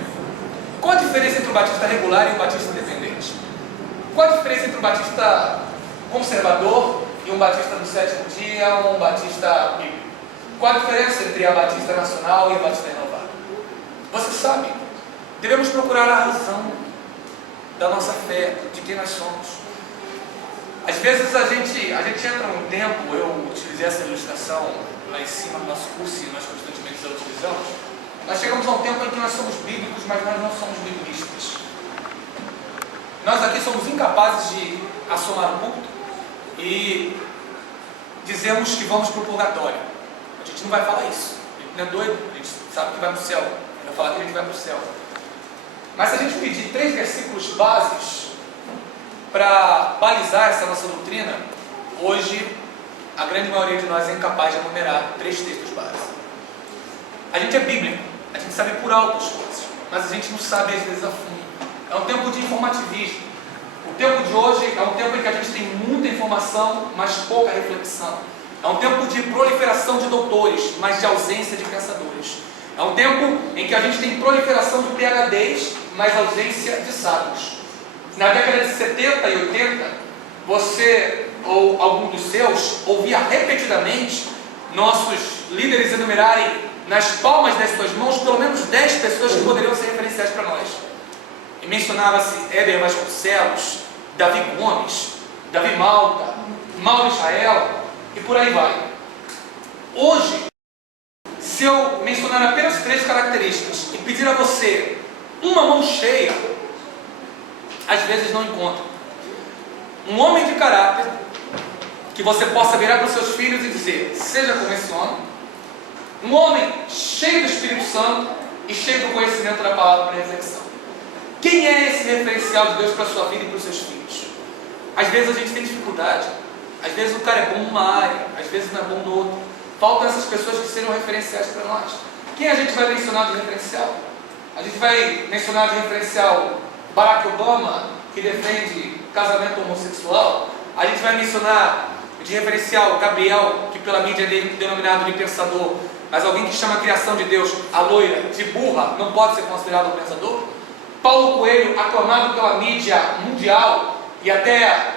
Qual a diferença entre o batista regular e o batista independente? Qual a diferença entre um batista conservador e um batista do sétimo dia ou um batista bíblico? Qual a diferença entre a batista nacional e a batista renovada? Você sabe, devemos procurar a razão da nossa fé, de quem nós somos. Às vezes a gente entra num tempo, eu utilizei essa ilustração lá em cima do nosso curso e nós constantemente a utilizamos. Nós chegamos a um tempo em que nós somos bíblicos, mas nós não somos biblistas. Nós aqui somos incapazes de assomar o púlpito e dizemos que vamos para o purgatório. A gente não vai falar isso. A gente não é doido, a gente sabe que vai para o céu. Vai falar que a gente vai para o céu. Mas se a gente pedir 3 versículos bases para balizar essa nossa doutrina, hoje a grande maioria de nós é incapaz de enumerar 3 textos básicos. A gente é bíblico, a gente sabe por alto as coisas, mas a gente não sabe às vezes a fundo. É um tempo de informativismo. O tempo de hoje é um tempo em que a gente tem muita informação, mas pouca reflexão. É um tempo de proliferação de doutores, mas de ausência de pensadores. É um tempo em que a gente tem proliferação de PhDs, mas ausência de sábios. Na década de 70 e 80, você ou algum dos seus ouvia repetidamente nossos líderes enumerarem nas palmas das suas mãos pelo menos 10 pessoas que poderiam ser referenciais para nós. E mencionava-se Éder Vasconcelos, Davi Gomes, Davi Malta, Mauro Israel e por aí vai. Hoje, se eu mencionar apenas 3 características e pedir a você uma mão cheia, às vezes não encontro. Um homem de caráter que você possa virar para os seus filhos e dizer: seja como esse homem. Um homem cheio do Espírito Santo e cheio do conhecimento da palavra para reflexão. Quem é esse referencial de Deus para a sua vida e para os seus filhos? Às vezes a gente tem dificuldade. Às vezes o cara é bom numa área, às vezes não é bom no outro. Faltam essas pessoas que serão referenciais para nós. Quem a gente vai mencionar de referencial? A gente vai mencionar de referencial Barack Obama, que defende casamento homossexual. A gente vai mencionar de referencial Gabriel, que pela mídia é denominado de pensador, mas alguém que chama a criação de Deus, a loira, de burra, não pode ser considerado um pensador. Paulo Coelho, aclamado pela mídia mundial e até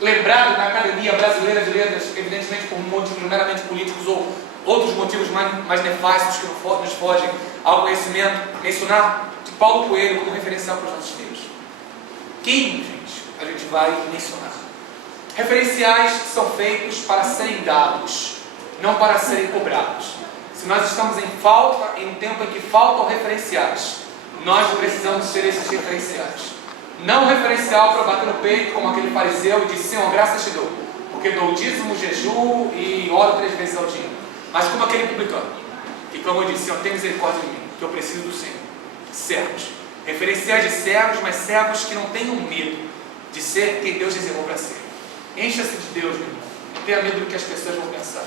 lembrado na Academia Brasileira de Letras, evidentemente por motivos meramente políticos ou outros motivos mais nefastos que nos fogem ao conhecimento, mencionar de Paulo Coelho como referencial para os nossos filhos. Quem, gente, a gente vai mencionar? Referenciais são feitos para serem dados, não para serem cobrados. Se nós estamos em falta, em um tempo em que faltam referenciais, nós precisamos ser esses referenciais. Não um referencial para bater no peito como aquele fariseu e dizer: Senhor, graças te dou, porque dou dízimo, jejum e oro 3 vezes ao dia. Mas como aquele publicano, que clamou e disse: Senhor, tem misericórdia de mim, que eu preciso do Senhor. Servos. Referenciais de servos, mas servos que não tenham medo de ser quem Deus reservou para ser. Encha-se de Deus, meu irmão. Não tenha medo do que as pessoas vão pensar.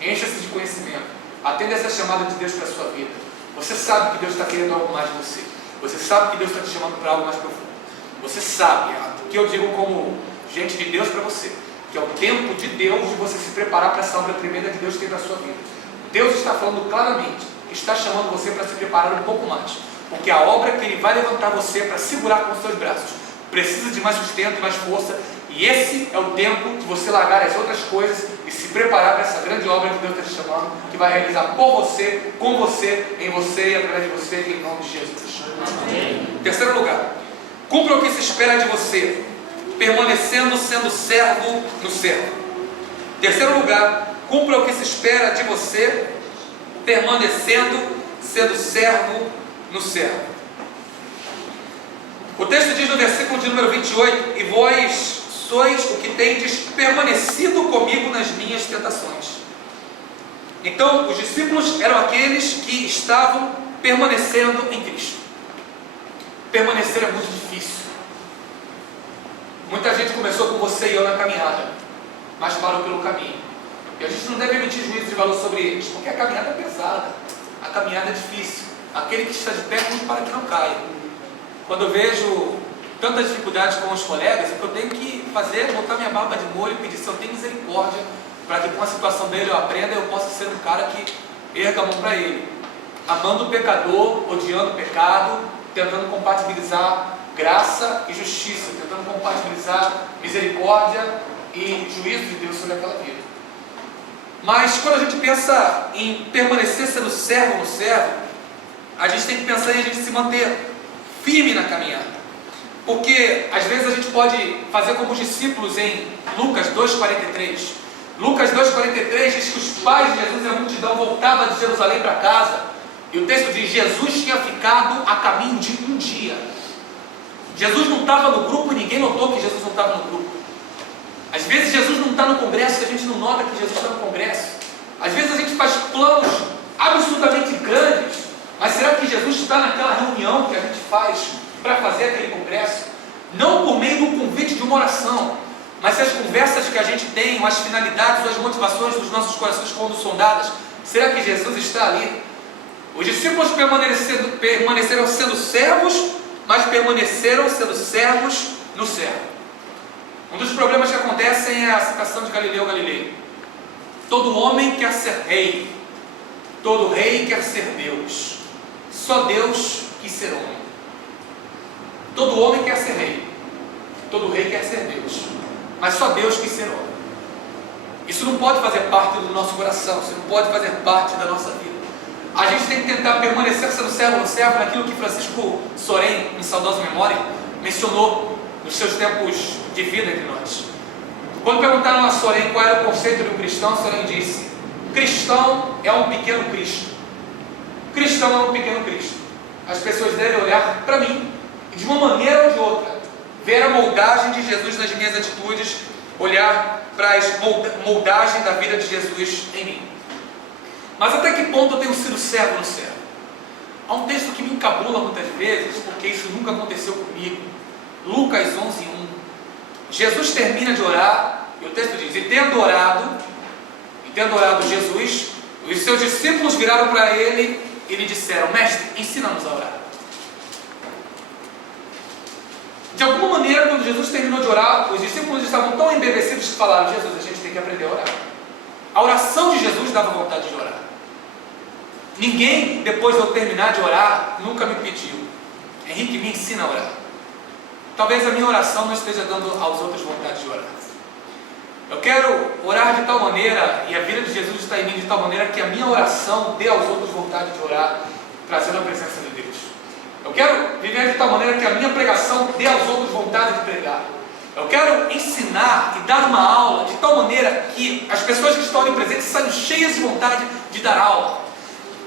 Encha-se de conhecimento. Atenda essa chamada de Deus para a sua vida. Você sabe que Deus está querendo algo mais de você. Você sabe que Deus está te chamando para algo mais profundo. Você sabe, o que eu digo como gente de Deus para você, que é o tempo de Deus de você se preparar para essa obra tremenda que Deus tem na sua vida. Deus está falando claramente que está chamando você para se preparar um pouco mais, porque a obra que Ele vai levantar você para segurar com os seus braços precisa de mais sustento e mais força, e esse é o tempo de você largar as outras coisas e se preparar para essa grande obra que Deus está te chamando, que vai realizar por você, com você, em você e através de você, em nome de Jesus. Amém. Terceiro lugar, cumpra o que se espera de você, permanecendo sendo servo no servo. Terceiro lugar, cumpra o que se espera de você, permanecendo sendo servo no servo. O texto diz no versículo de número 28: E vós sois o que tendes permanecido comigo nas minhas tentações. Então, os discípulos eram aqueles que estavam permanecendo em Cristo. Permanecer é muito difícil. Muita gente começou com você e eu na caminhada, mas parou pelo caminho. E a gente não deve emitir juízo de valor sobre eles, porque a caminhada é pesada, a caminhada é difícil. Aquele que está de pé, muito para que não caia. Quando eu vejo tantas dificuldades com os colegas, o que eu tenho que fazer é botar minha barba de molho e pedir: Senhor, tem misericórdia, para que com a situação dele eu aprenda e eu possa ser um cara que erga a mão para ele, amando o pecador, odiando o pecado, tentando compatibilizar graça e justiça, tentando compatibilizar misericórdia e juízo de Deus sobre aquela vida. Mas quando a gente pensa em permanecer sendo servo no servo, a gente tem que pensar em a gente se manter firme na caminhada. Porque às vezes a gente pode fazer como os discípulos em Lucas 2,43. Lucas 2,43 diz que os pais de Jesus e a multidão voltavam de Jerusalém para casa. E o texto diz: Jesus tinha ficado a caminho de um dia. Jesus não estava no grupo e ninguém notou que Jesus não estava no grupo. Às vezes Jesus não está no congresso e a gente não nota que Jesus está no congresso. Às vezes a gente faz planos absolutamente grandes, mas será que Jesus está naquela reunião que a gente faz para fazer aquele congresso? Não por meio do convite de uma oração, mas se as conversas que a gente tem, as finalidades, as motivações dos nossos corações quando sondadas, será que Jesus está ali? Os discípulos permaneceram sendo servos, mas permaneceram sendo servos no servo. Um dos problemas que acontecem é a citação de Galileu Galilei. Todo homem quer ser rei, todo rei quer ser Deus, só Deus quis ser homem. Todo homem quer ser rei, todo rei quer ser Deus, mas só Deus quis ser homem. Isso não pode fazer parte do nosso coração, isso não pode fazer parte da nossa vida. A gente tem que tentar permanecer sendo servo no servo, naquilo que Francisco Sorém, em saudosa memória, mencionou nos seus tempos de vida entre nós. Quando perguntaram a Sorém qual era o conceito de um cristão, Sorém disse: cristão é um pequeno Cristo. Cristão é um pequeno Cristo. As pessoas devem olhar para mim e, de uma maneira ou de outra, ver a moldagem de Jesus nas minhas atitudes, olhar para a moldagem da vida de Jesus em mim. Mas até que ponto eu tenho sido servo no servo? Há um texto que me encabula muitas vezes, porque isso nunca aconteceu comigo. Lucas 11:1. Jesus termina de orar, e o texto diz: e tendo orado Jesus, os seus discípulos viraram para ele e lhe disseram: mestre, ensina-nos a orar. De alguma maneira, quando Jesus terminou de orar, os discípulos estavam tão embevecidos que falaram: Jesus, a gente tem que aprender a orar. A oração de Jesus dava vontade de orar. Ninguém, depois de eu terminar de orar, nunca me pediu: Henrique, me ensina a orar. Talvez a minha oração não esteja dando aos outros vontade de orar. Eu quero orar de tal maneira, e a vida de Jesus está em mim de tal maneira, que a minha oração dê aos outros vontade de orar, trazendo a presença de Deus. Eu quero viver de tal maneira que a minha pregação dê aos outros vontade de pregar. Eu quero ensinar e dar uma aula de tal maneira que as pessoas que estão ali presentes saiam cheias de vontade de dar aula.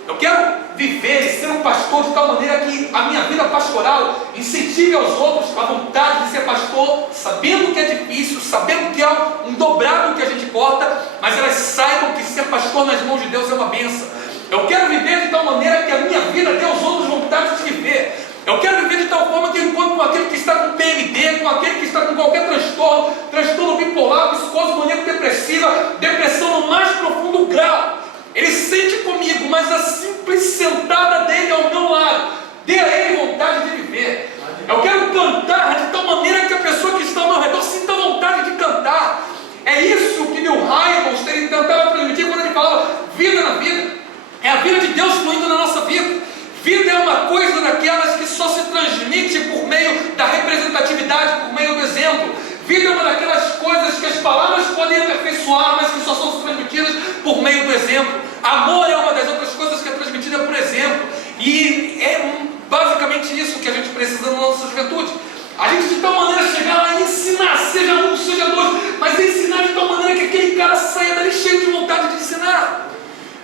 Eu quero viver e ser um pastor de tal maneira que a minha vida pastoral incentive aos outros a vontade de ser pastor, sabendo que é difícil, sabendo que é um dobrado que a gente porta, mas elas saibam que ser pastor nas mãos de Deus é uma bênção. Eu quero viver de tal maneira que a minha vida dê aos outros vontade de viver. Eu quero viver de tal forma que eu encontro com aquele que está com PMD, com aquele que está com qualquer transtorno bipolar, psicose maníaco-depressiva, depressão no mais profundo grau. Ele sente comigo, mas a simples sentada dele ao meu lado dê a ele vontade de viver. Eu quero cantar de tal maneira que a pessoa que está ao meu redor sinta vontade de cantar. É isso que Neil Hybels tentava transmitir quando ele falava vida na vida. É a vida de Deus fluindo na nossa vida. Vida é uma coisa daquelas que só se transmite por meio da representatividade, por meio do exemplo. Vida é uma daquelas coisas que as palavras podem aperfeiçoar, mas que só são transmitidas por meio do exemplo. Amor é uma das outras coisas que é transmitida por exemplo. E é basicamente isso que a gente precisa na nossa juventude. A gente de tal maneira chegar lá e ensinar, seja um, seja dois, mas ensinar de tal maneira que aquele cara saia dali cheio de vontade de ensinar.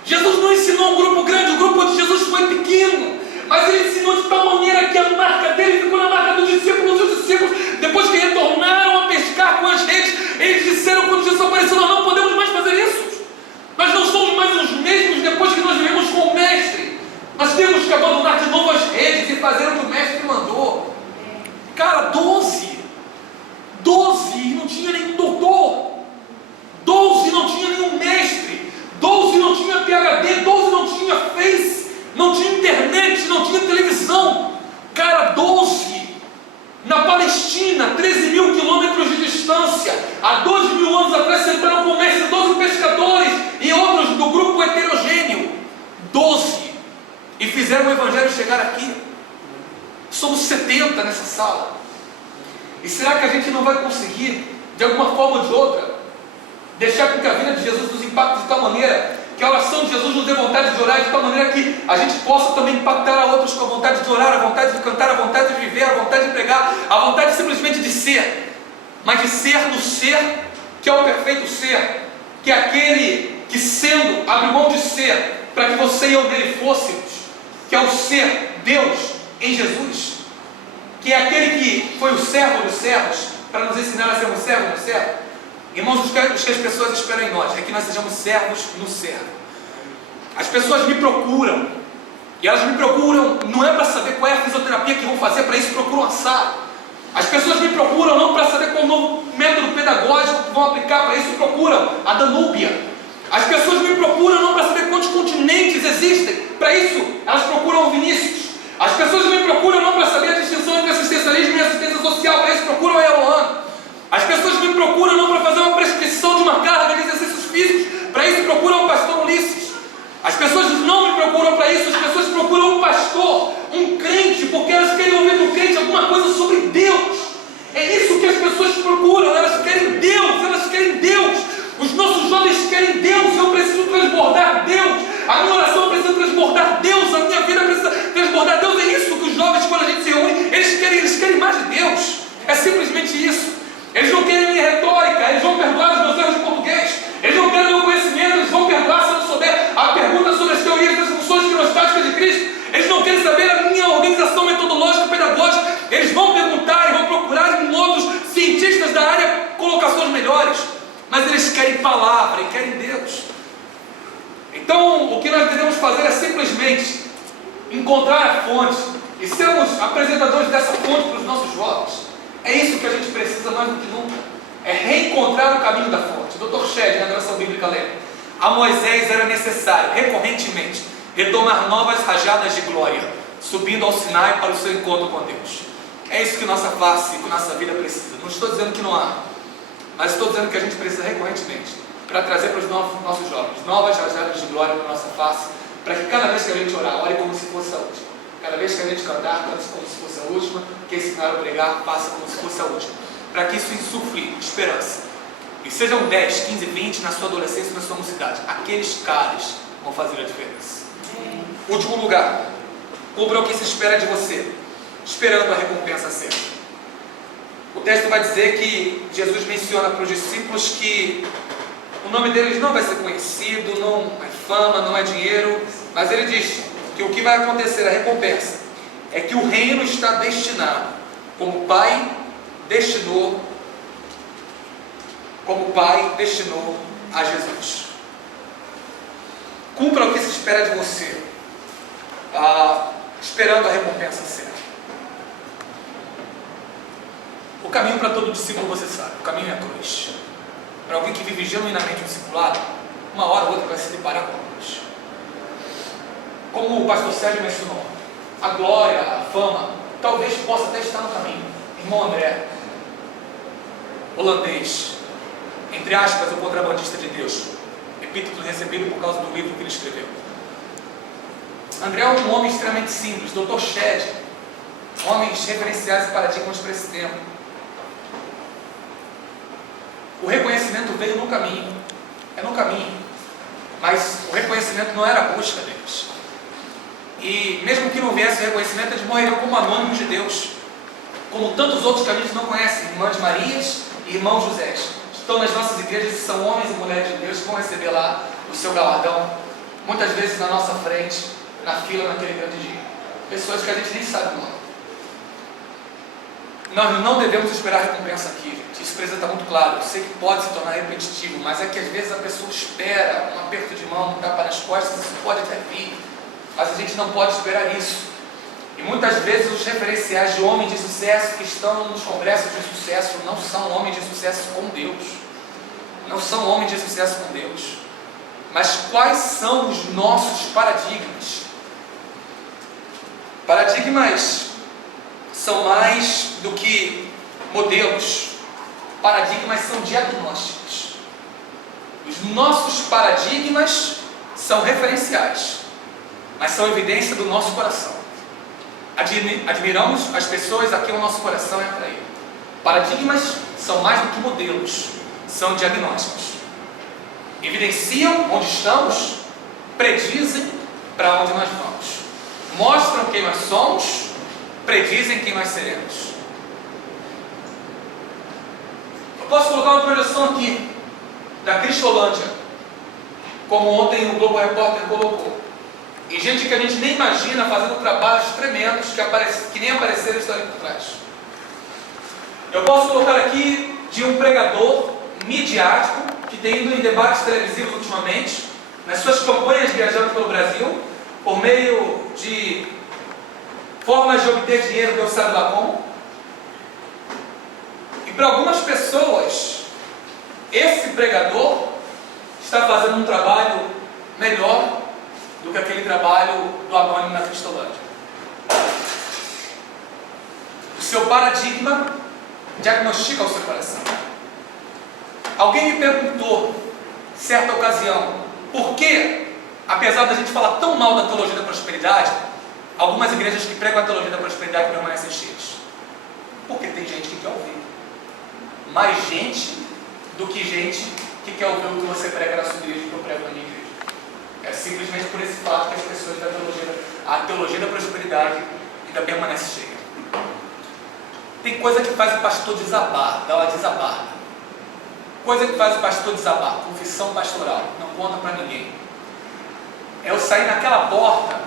Jesus não ensinou um grupo grande, o grupo de Jesus foi pequeno, mas ele ensinou de tal maneira que a marca dele ficou na marca dos discípulos, e os discípulos, depois que retornaram a pescar com as redes, eles disseram quando Jesus apareceu: nós não podemos mais fazer isso, nós não somos mais os mesmos depois que nós vivemos com o Mestre, nós temos que abandonar de novo as redes e fazer o que o Mestre mandou. Cara, 12 não tinha nenhum doutor, 12 não tinha nenhum mestre, 12 não tinha PhD, 12 não tinha Face, não tinha internet, não tinha televisão. Cara, 12 na Palestina, 13 mil quilômetros de distância, há 2 mil anos atrás sentaram com o mestre 12 pescadores e outros do grupo heterogêneo, 12, e fizeram o evangelho chegar aqui. Somos 70 nessa sala. E será que a gente não vai conseguir, de alguma forma ou de outra, deixar com que a vida de Jesus nos impacte de tal maneira, que a oração de Jesus nos dê vontade de orar, de tal maneira que a gente possa também impactar a outros com a vontade de orar, a vontade de cantar, a vontade de viver, a vontade de pregar, a vontade simplesmente de ser, mas de ser no ser, que é o perfeito ser, que é aquele que sendo, abre mão de ser, para que você e eu nele fôssemos, que é o ser Deus em Jesus, que é aquele que foi o servo dos servos, para nos ensinar a sermos servos no servo. Irmãos, o que as pessoas esperam em nós é que nós sejamos servos no servo. As pessoas me procuram, e elas me procuram não é para saber qual é a fisioterapia que vão fazer, para isso procuram a sala. As pessoas me procuram não para saber qual o novo método pedagógico que vão aplicar, para isso procuram a Danúbia. As pessoas me procuram não para saber quantos continentes existem, para isso elas procuram o Vinícius. As pessoas me procuram não para saber a distinção entre assistencialismo e assistência social, para isso procuram a Eloane. As pessoas me procuram não para fazer uma prescrição de uma carga de exercícios físicos, para isso procuram o pastor Ulisses. As pessoas não me procuram para isso, as pessoas procuram um pastor, um crente, porque elas querem ouvir do crente alguma coisa sobre Deus. É isso que as pessoas procuram, elas querem Deus, elas querem Deus. Os nossos jovens querem Deus, eu preciso transbordar Deus. A minha oração precisa transbordar Deus, a minha vida precisa transbordar Deus. É isso que os jovens, quando a gente se reúne, eles querem mais de Deus. É simplesmente isso. Eles não querem a minha retórica, eles vão perdoar os meus erros de português. Eles não querem o meu conhecimento, eles vão perdoar se eu não souber a pergunta sobre as teorias das funções quinostáticas de Cristo. Eles não querem saber a minha organização metodológica, pedagógica. Eles vão perguntar e vão procurar em outros cientistas da área colocações melhores. Mas eles querem palavra e querem Deus. Então, o que nós devemos fazer é simplesmente encontrar a fonte e sermos apresentadores dessa fonte para os nossos jovens. É isso que a gente precisa mais do que nunca. É reencontrar o caminho da fonte. O Dr. Shed, na Adoração Bíblica, lembra: a Moisés era necessário, recorrentemente, retomar novas rajadas de glória, subindo ao Sinai para o seu encontro com Deus. É isso que nossa face, que nossa vida precisa. Não estou dizendo que não há, mas estou dizendo que a gente precisa recorrentemente, para trazer para os nossos jovens novas rajadas de glória na nossa face, para que cada vez que a gente orar, ore como se fosse a última. Cada vez que a gente cantar, cante como se fosse a última. Quem ensinar a pregar, faça como se fosse a última. Para que isso insufle esperança. E sejam 10, 15, 20 na sua adolescência e na sua mocidade. Aqueles caras vão fazer a diferença. Último lugar. Cubra o que se espera de você, esperando a recompensa certa. O texto vai dizer que Jesus menciona para os discípulos que o nome deles não vai ser conhecido, não é fama, não é dinheiro, mas ele diz que o que vai acontecer, a recompensa, é que o reino está destinado, como o Pai destinou a Jesus. Cumpra o que se espera de você, esperando a recompensa certa. O caminho para todo discípulo você sabe, o caminho é a cruz. Para alguém que vive genuinamente um discipulado, uma hora ou outra vai se deparar com a cruz. Como o pastor Sérgio mencionou, a glória, a fama, talvez possa até estar no caminho. Irmão André, holandês, entre aspas, o contrabandista de Deus, epíteto recebido por causa do livro que ele escreveu. André é um homem extremamente simples, Dr. Shed, homens referenciais e paradigmas para esse tempo. O reconhecimento veio no caminho, é no caminho, mas o reconhecimento não era a busca deles. E mesmo que não viesse o reconhecimento, eles morreriam como anônimos de Deus, como tantos outros que a gente não conhece, irmãs Marias e irmãos Josés. Estão nas nossas igrejas e são homens e mulheres de Deus que vão receber lá o seu galardão, muitas vezes na nossa frente, na fila naquele grande dia. Pessoas que a gente nem sabe o nome. Nós não devemos esperar recompensa aqui, gente. Isso precisa estar muito claro. Eu sei que pode se tornar repetitivo, mas é que às vezes a pessoa espera um aperto de mão, um tapa nas costas, isso pode até vir, mas a gente não pode esperar isso. E muitas vezes os referenciais de homens de sucesso que estão nos congressos de sucesso não são homens de sucesso com Deus. Não são homens de sucesso com Deus. Mas quais são os nossos paradigmas? Paradigmas são mais do que modelos. Paradigmas são diagnósticos. Os nossos paradigmas são referenciais, mas são evidência do nosso coração. Admiramos as pessoas a quem o nosso coração é atraído. Paradigmas são mais do que modelos, são diagnósticos. Evidenciam onde estamos, predizem para onde nós vamos. Mostram quem nós somos, predizem quem nós seremos. Eu posso colocar uma projeção aqui da Cristolândia, como ontem o Globo Repórter colocou. E gente que a gente nem imagina fazendo trabalhos tremendos que nem apareceram estão ali por trás. Eu posso colocar aqui de um pregador midiático que tem ido em debates televisivos ultimamente, nas suas campanhas viajando pelo Brasil, por meio de formas de obter dinheiro, Deus sabe lá como. E para algumas pessoas, esse pregador está fazendo um trabalho melhor do que aquele trabalho do anônimo na Cristolândia. O seu paradigma diagnostica o seu coração. Alguém me perguntou, certa ocasião, por que, apesar da gente falar tão mal da teologia da prosperidade, algumas igrejas que pregam a teologia da prosperidade permanecem cheias? Porque tem gente que quer ouvir. Mais gente do que gente que quer ouvir o que você prega na sua igreja e que eu prego na minha igreja. É simplesmente por esse fato que as pessoas a teologia da prosperidade ainda permanece cheia. Tem coisa que faz o pastor desabar, dar uma desabada. Coisa que faz o pastor desabar, confissão pastoral, não conta para ninguém. É eu sair naquela porta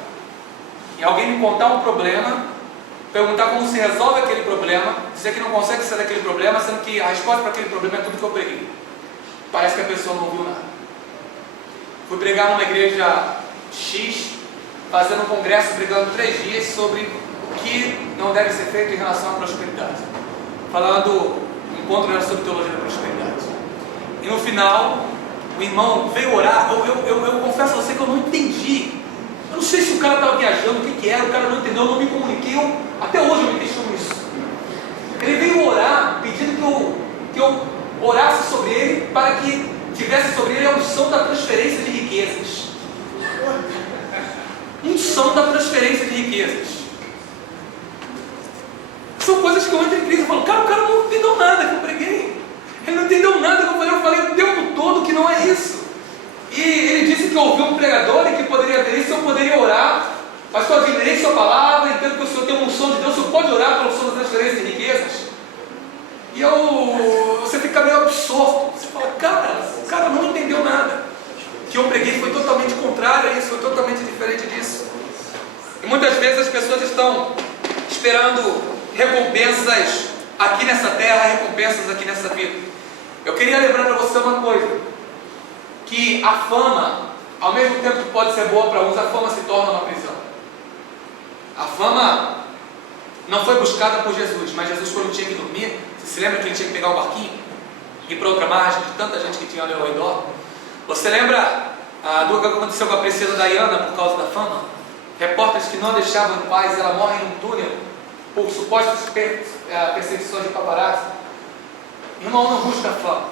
e alguém me contar um problema, perguntar como se resolve aquele problema, dizer que não consegue sair daquele problema, sendo que a resposta para aquele problema é tudo que eu preguei. Parece que a pessoa não ouviu nada. Fui pregar numa igreja X, fazendo um congresso, pregando 3 dias sobre o que não deve ser feito em relação à prosperidade. Falando, o encontro era sobre teologia da prosperidade. E no final, o irmão veio orar. Eu confesso a você que eu não entendi. Eu não sei se o cara estava viajando, o que era, o cara não entendeu, eu não me comuniquei. Até hoje eu me questiono isso. Ele veio orar, pedindo que eu orasse sobre ele, para que tivesse sobre ele a unção da transferência de riquezas. Unção da transferência de riquezas. São coisas que eu entro em crise e falo, cara, o cara não entendeu nada que eu preguei. Ele não entendeu nada que eu falei o tempo todo que não é isso. E ele disse que ouviu um pregador e que poderia ver isso, eu poderia orar. Pastor, eu admirei sua palavra, entendo que o senhor tem uma unção de Deus, o senhor pode orar pela unção da transferência de riquezas? E você fica meio absorto. Você fala, cara, o cara não entendeu nada. O que eu preguei foi totalmente contrário a isso, foi totalmente diferente disso. E muitas vezes as pessoas estão esperando recompensas aqui nessa terra, recompensas aqui nessa vida. Eu queria lembrar para você uma coisa, que a fama, ao mesmo tempo que pode ser boa para uns, a fama se torna uma prisão. A fama não foi buscada por Jesus, mas Jesus, quando tinha que dormir, você se lembra que ele tinha que pegar o barquinho e ir para outra margem de tanta gente que tinha ali ao redor? Você lembra do que aconteceu com a princesa Diana por causa da fama? Repórteres que não a deixavam em paz, ela morre num túnel por supostas perseguições de paparazzi. Irmão, não busca a fama.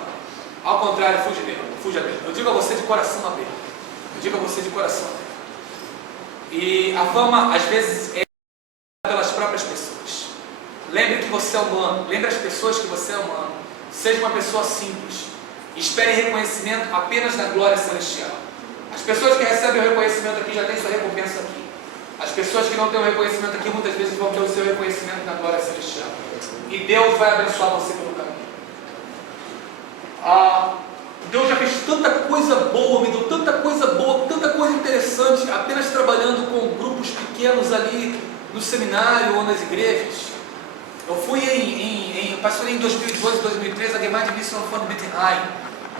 Ao contrário, fuja dele. Fuja dele. Eu digo a você de coração aberto. Eu digo a você de coração aberto. E a fama, às vezes, é pelas próprias pessoas. Lembre que você é humano. Lembre as pessoas que você é humano. Seja uma pessoa simples. Espere reconhecimento apenas na glória celestial. As pessoas que recebem o reconhecimento aqui já têm sua recompensa aqui. As pessoas que não têm o reconhecimento aqui muitas vezes vão ter o seu reconhecimento na glória celestial. E Deus vai abençoar você pelo caminho. Deus já fez tanta coisa boa, me deu tanta coisa boa, tanta coisa interessante, apenas trabalhando com grupos pequenos ali no seminário ou nas igrejas. Eu fui pastorei em 2012, 2013, a Gemeinde Mission von Wittenheim,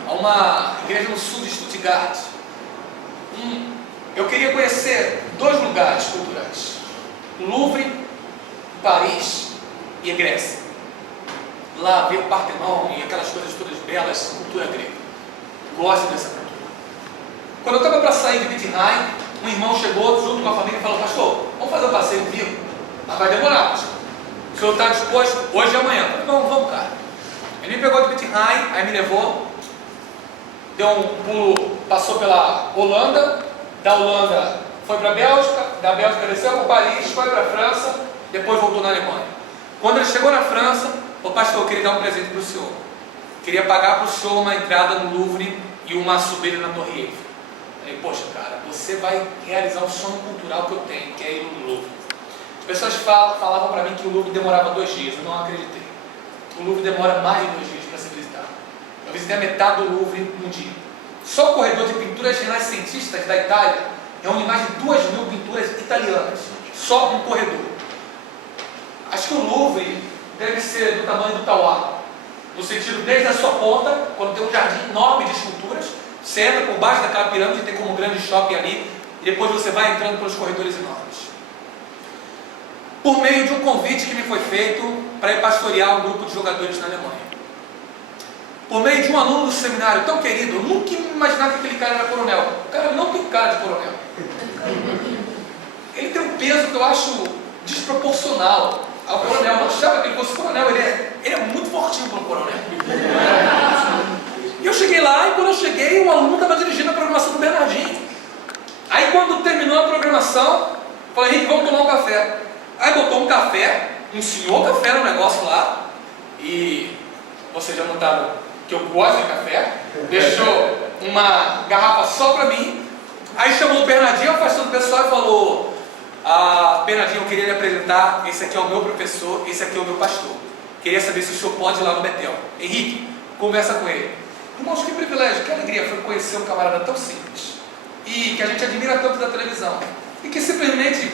a uma igreja no sul de Stuttgart. Eu queria conhecer 2 lugares culturais: o Louvre, Paris e a Grécia. Lá ver o Partenon e aquelas coisas todas belas, cultura grega. Gosto dessa cultura. Quando eu estava para sair de Wittenheim, um irmão chegou junto com a família e falou: pastor, vamos fazer um passeio comigo? Mas vai demorar, pastor. O senhor está disposto hoje e amanhã? Eu falei, não, vamos, cara. Ele me pegou de Wittenheim, aí me levou, deu um pulo, passou pela Holanda, da Holanda foi para a Bélgica, da Bélgica desceu para Paris, foi para a França, depois voltou na Alemanha. Quando ele chegou na França, o pastor, eu queria dar um presente para o senhor. Queria pagar para o senhor uma entrada no Louvre e uma subida na Torre Eiffel. Eu falei, poxa, cara, você vai realizar um sonho cultural que eu tenho, que é ir no Louvre. As pessoas falavam para mim que o Louvre demorava 2 dias, eu não acreditei. O Louvre demora mais de 2 dias para ser visitado. Eu visitei a metade do Louvre num dia. Só o corredor de pinturas renascentistas da Itália reúne mais de 2.000 pinturas italianas, só um corredor. Acho que o Louvre deve ser do tamanho do Tauá, no sentido desde a sua ponta, quando tem um jardim enorme de esculturas, você entra por baixo daquela pirâmide, tem como um grande shopping ali, e depois você vai entrando pelos corredores enormes. Por meio de um convite que me foi feito para ir pastorear um grupo de jogadores na Alemanha. Por meio de um aluno do seminário tão querido, eu nunca imaginava que aquele cara era coronel. O cara não tem cara de coronel. Ele tem um peso que eu acho desproporcional ao coronel. Eu não achava que ele fosse coronel, ele é muito fortinho para um coronel. E eu cheguei lá, e quando eu cheguei, o aluno estava dirigindo a programação do Bernardinho. Aí quando terminou a programação, falei, Henrique, vamos tomar um café. Aí botou um café, um senhor café no negócio lá, e vocês já notaram que eu gosto de café, deixou uma garrafa só para mim, aí chamou o Bernardinho, afastou do pessoal e falou, Bernardinho, eu queria lhe apresentar, esse aqui é o meu professor, esse aqui é o meu pastor, queria saber se o senhor pode ir lá no Betel. Henrique, conversa com ele. Irmãos, que privilégio, que alegria foi conhecer um camarada tão simples, e que a gente admira tanto da televisão, e que simplesmente,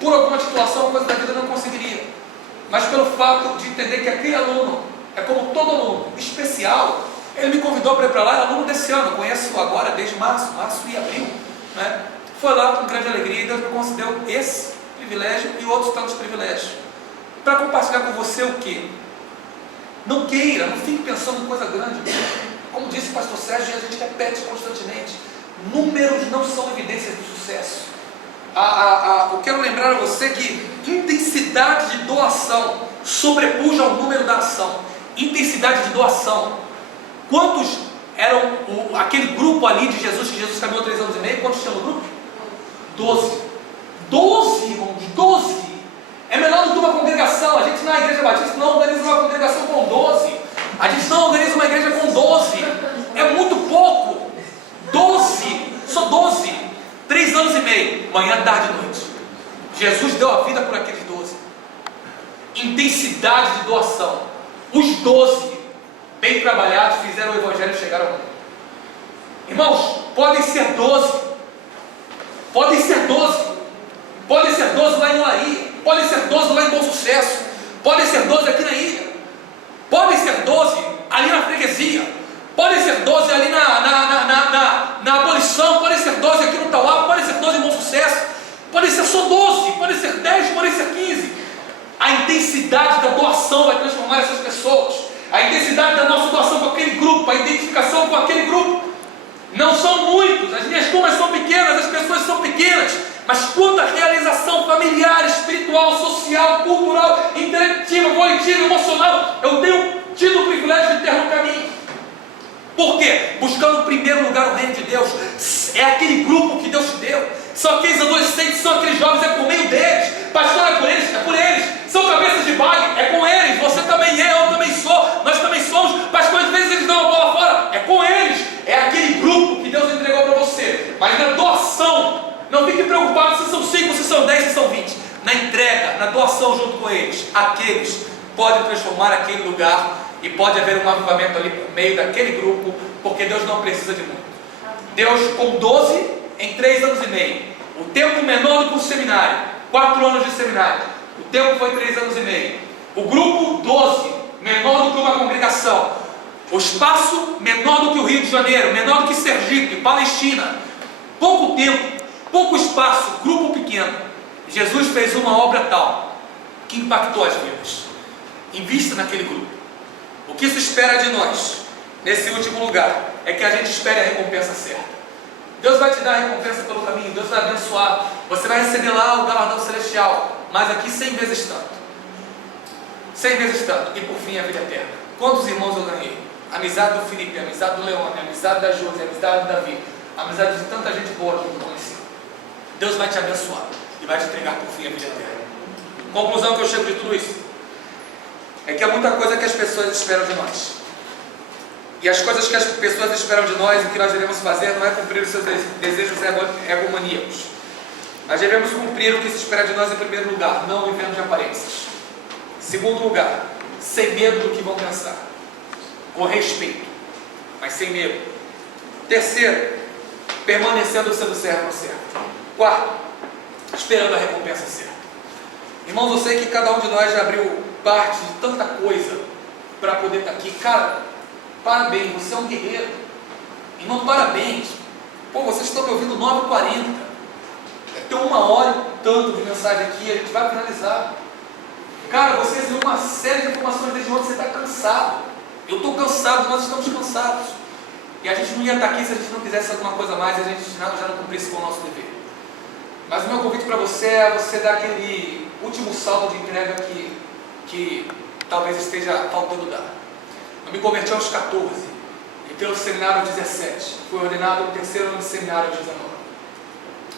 por alguma titulação, coisa da vida não conseguiria, mas pelo fato de entender que aquele aluno é como todo aluno especial, ele me convidou para ir para lá, é aluno desse ano, conheço agora desde março e abril, né? Foi lá com grande alegria e Deus me concedeu esse privilégio e outros tantos privilégios, para compartilhar com você o quê? Não queira, não fique pensando em coisa grande, como disse o pastor Sérgio, e a gente repete constantemente, números não são evidências do sucesso. Eu quero lembrar a você que intensidade de doação sobrepuja o número da ação. Intensidade de doação. Quantos eram aquele grupo ali de Jesus, que Jesus caminhou 3 anos e meio? Quantos tinham no grupo? 12. 12, irmãos, 12. É menor do que uma congregação. A gente na Igreja Batista não organiza uma congregação com 12. A gente não organiza uma igreja com 12. É muito pouco. 12. Só 12. 3 anos e meio. Manhã, tarde e noite. Jesus deu a vida por aqueles 12. Intensidade de doação. Os 12, bem trabalhados, fizeram o Evangelho chegar ao mundo. Irmãos, podem ser 12. Podem ser 12. Podem ser 12 lá em Olaria. Podem ser 12 lá em Bom Sucesso. Podem ser 12 aqui na ilha. Podem ser 12 ali na freguesia. Podem ser 12 ali na abolição. Podem ser 12 aqui no Tauá. Podem ser 12 em Bom Sucesso. Podem ser só 12. Podem ser 10. Podem ser 15. A intensidade da doação vai transformar essas pessoas. A intensidade da nossa doação com aquele grupo, a identificação com aquele grupo. Não são muitos, as minhas turmas são pequenas, as pessoas são pequenas, mas quanta realização familiar, espiritual, social, cultural, intelectiva, volitiva, emocional, eu tenho tido o privilégio de ter no caminho. Por quê? Buscando em primeiro lugar o reino de Deus. É aquele grupo que Deus te deu. São aqueles adolescentes, são aqueles jovens, é por meio deles. Pastor, é por eles, é por eles. São cabeças de bagre, é com eles. Você também é, eu também sou, nós também somos. Pastor, às vezes eles dão a bola fora, é com eles. É aquele grupo que Deus entregou para você. Mas na doação, não fique preocupado se são 5, se são 10, se são 20. Na entrega, na doação junto com eles, aqueles podem transformar aquele lugar e pode haver um avivamento ali por meio daquele grupo, porque Deus não precisa de muito. Deus com 12 em 3 anos e meio, o tempo menor do que o seminário, 4 anos de seminário, o tempo foi 3 anos e meio, o grupo 12, menor do que uma congregação, o espaço menor do que o Rio de Janeiro, menor do que Sergipe, Palestina, pouco tempo, pouco espaço, grupo pequeno. Jesus fez uma obra tal que impactou as vidas. Invista naquele grupo. O que se espera de nós nesse último lugar é que a gente espere a recompensa certa. Deus vai te dar a recompensa pelo caminho, Deus vai abençoar, você vai receber lá o galardão celestial, mas aqui 100 vezes tanto. 100 vezes tanto. E por fim a vida eterna. Quantos irmãos eu ganhei? A amizade do Felipe, a amizade do Leone, a amizade da Josi, a amizade do Davi, a amizade de tanta gente boa que eu conheci. Deus vai te abençoar e vai te entregar por fim a vida eterna. Conclusão que eu chego de tudo isso é que há muita coisa que as pessoas esperam de nós. E as coisas que as pessoas esperam de nós, o que nós devemos fazer não é cumprir os seus desejos egomaníacos. Nós devemos cumprir o que se espera de nós em primeiro lugar, não vivendo de aparências. Segundo lugar, sem medo do que vão pensar. Com respeito, mas sem medo. Terceiro, permanecendo sendo servo no certo. Quarto, esperando a recompensa certa. Irmãos, eu sei que cada um de nós já abriu parte de tanta coisa para poder estar aqui. Cara, parabéns, você é um guerreiro. Irmão, parabéns. Pô, vocês estão me ouvindo 9h40. Tem 1h e tanto de mensagem aqui, a gente vai finalizar. Cara, vocês viram uma série de informações desde ontem, você está cansado. Eu estou cansado, nós estamos cansados. E a gente não ia estar aqui se a gente não quisesse alguma coisa a mais e a gente já não cumprisse com o nosso dever. Mas o meu convite para você é você dar aquele último salto de entrega que talvez esteja faltando dar. Eu me converti aos 14 e pelo seminário aos 17. Fui ordenado no terceiro ano de seminário aos 19.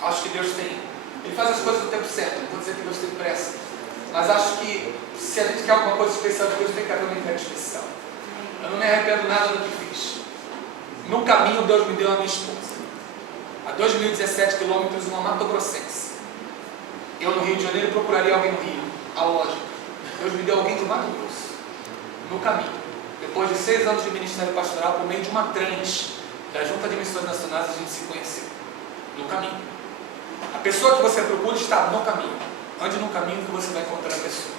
Acho que Deus tem. Ele faz as coisas no tempo certo. Não vou dizer que Deus tem pressa. Mas acho que se a gente quer alguma coisa especial de Deus, tem que haver uma entrega especial. Eu não me arrependo nada do que fiz. No caminho, Deus me deu a minha esposa. A 2.017 quilômetros, uma Mato Grossense. Eu no Rio de Janeiro procuraria alguém no Rio. A lógica. Deus me deu alguém de Mato Grosso. No caminho. Depois de 6 anos de ministério pastoral, por meio de uma trans da Junta de Missões Nacionais, a gente se conheceu. No caminho. A pessoa que você procura está no caminho. Ande no caminho que você vai encontrar a pessoa.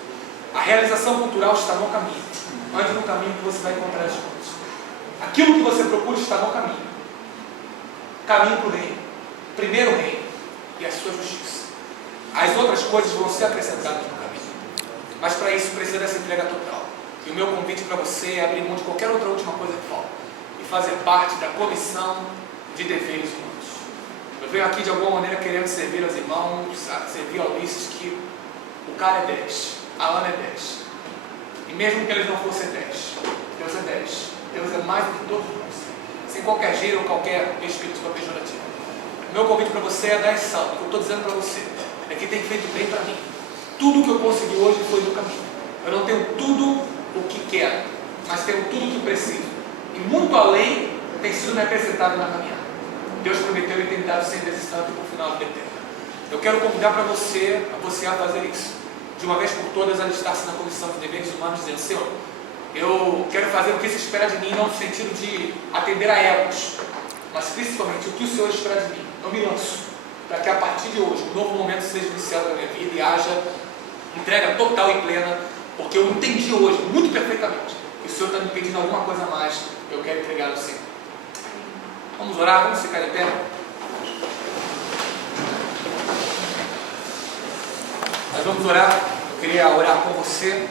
A realização cultural está no caminho. Ande no caminho que você vai encontrar as coisas. Aquilo que você procura está no caminho. Caminho para o reino. Primeiro o reino e a sua justiça. As outras coisas vão ser acrescentadas no caminho. Mas para isso precisa dessa entrega total. E o meu convite para você é abrir mão de qualquer outra última coisa que falta e fazer parte da comissão de deveres humanos. Eu venho aqui de alguma maneira querendo servir aos irmãos, servir ao Ulisses, que o cara é 10, a Ana é 10. E mesmo que eles não fossem 10, Deus é 10. Deus é mais do que todos nós. Sem qualquer giro ou qualquer espírito pejorativo. O meu convite para você é dar esse salto. O que eu estou dizendo para você é que tem feito bem para mim. Tudo que eu consegui hoje foi no caminho. Eu não tenho tudo o que quero, mas tenho tudo o que preciso. E muito além tem sido me acrescentado na caminhada. Deus prometeu e tem dado sem desistência para o final do eterno. Eu quero convidar para você a fazer isso. De uma vez por todas, alistar-se na comissão de deveres humanos, dizendo: Senhor, eu quero fazer o que se espera de mim, não no sentido de atender a egos, mas principalmente o que o Senhor espera de mim. Eu me lanço, para que a partir de hoje, um novo momento seja iniciado na minha vida e haja entrega total e plena, porque eu entendi hoje, muito perfeitamente, que o Senhor está me pedindo alguma coisa a mais, eu quero entregar ao Senhor. Vamos orar, vamos ficar de pé. Nós vamos orar. Eu queria orar com você,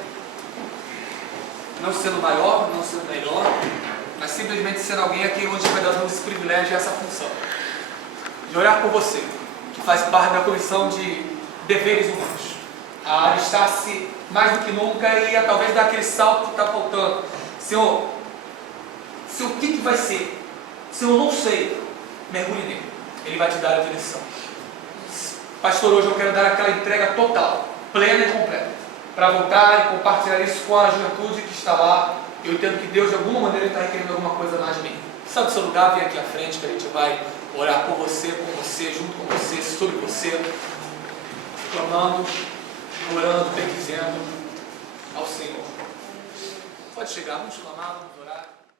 não sendo maior, não sendo melhor, mas simplesmente sendo alguém aqui onde vai dar esse privilégio e essa função de orar por você, que faz parte da comissão de deveres humanos, a alistar-se mais do que nunca e a talvez dar aquele salto que está faltando. Senhor, o que vai ser? Se eu não sei, mergulhe nele. Ele vai te dar a direção. Pastor, hoje eu quero dar aquela entrega total, plena e completa, para voltar e compartilhar isso com a juventude que está lá. Eu entendo que Deus, de alguma maneira, está requerendo alguma coisa mais de mim. Sai do seu lugar, vem aqui à frente, que a gente vai orar por você, junto com você, sobre você, clamando, orando, bendizendo ao Senhor. Pode chegar, vamos clamar, vamos orar.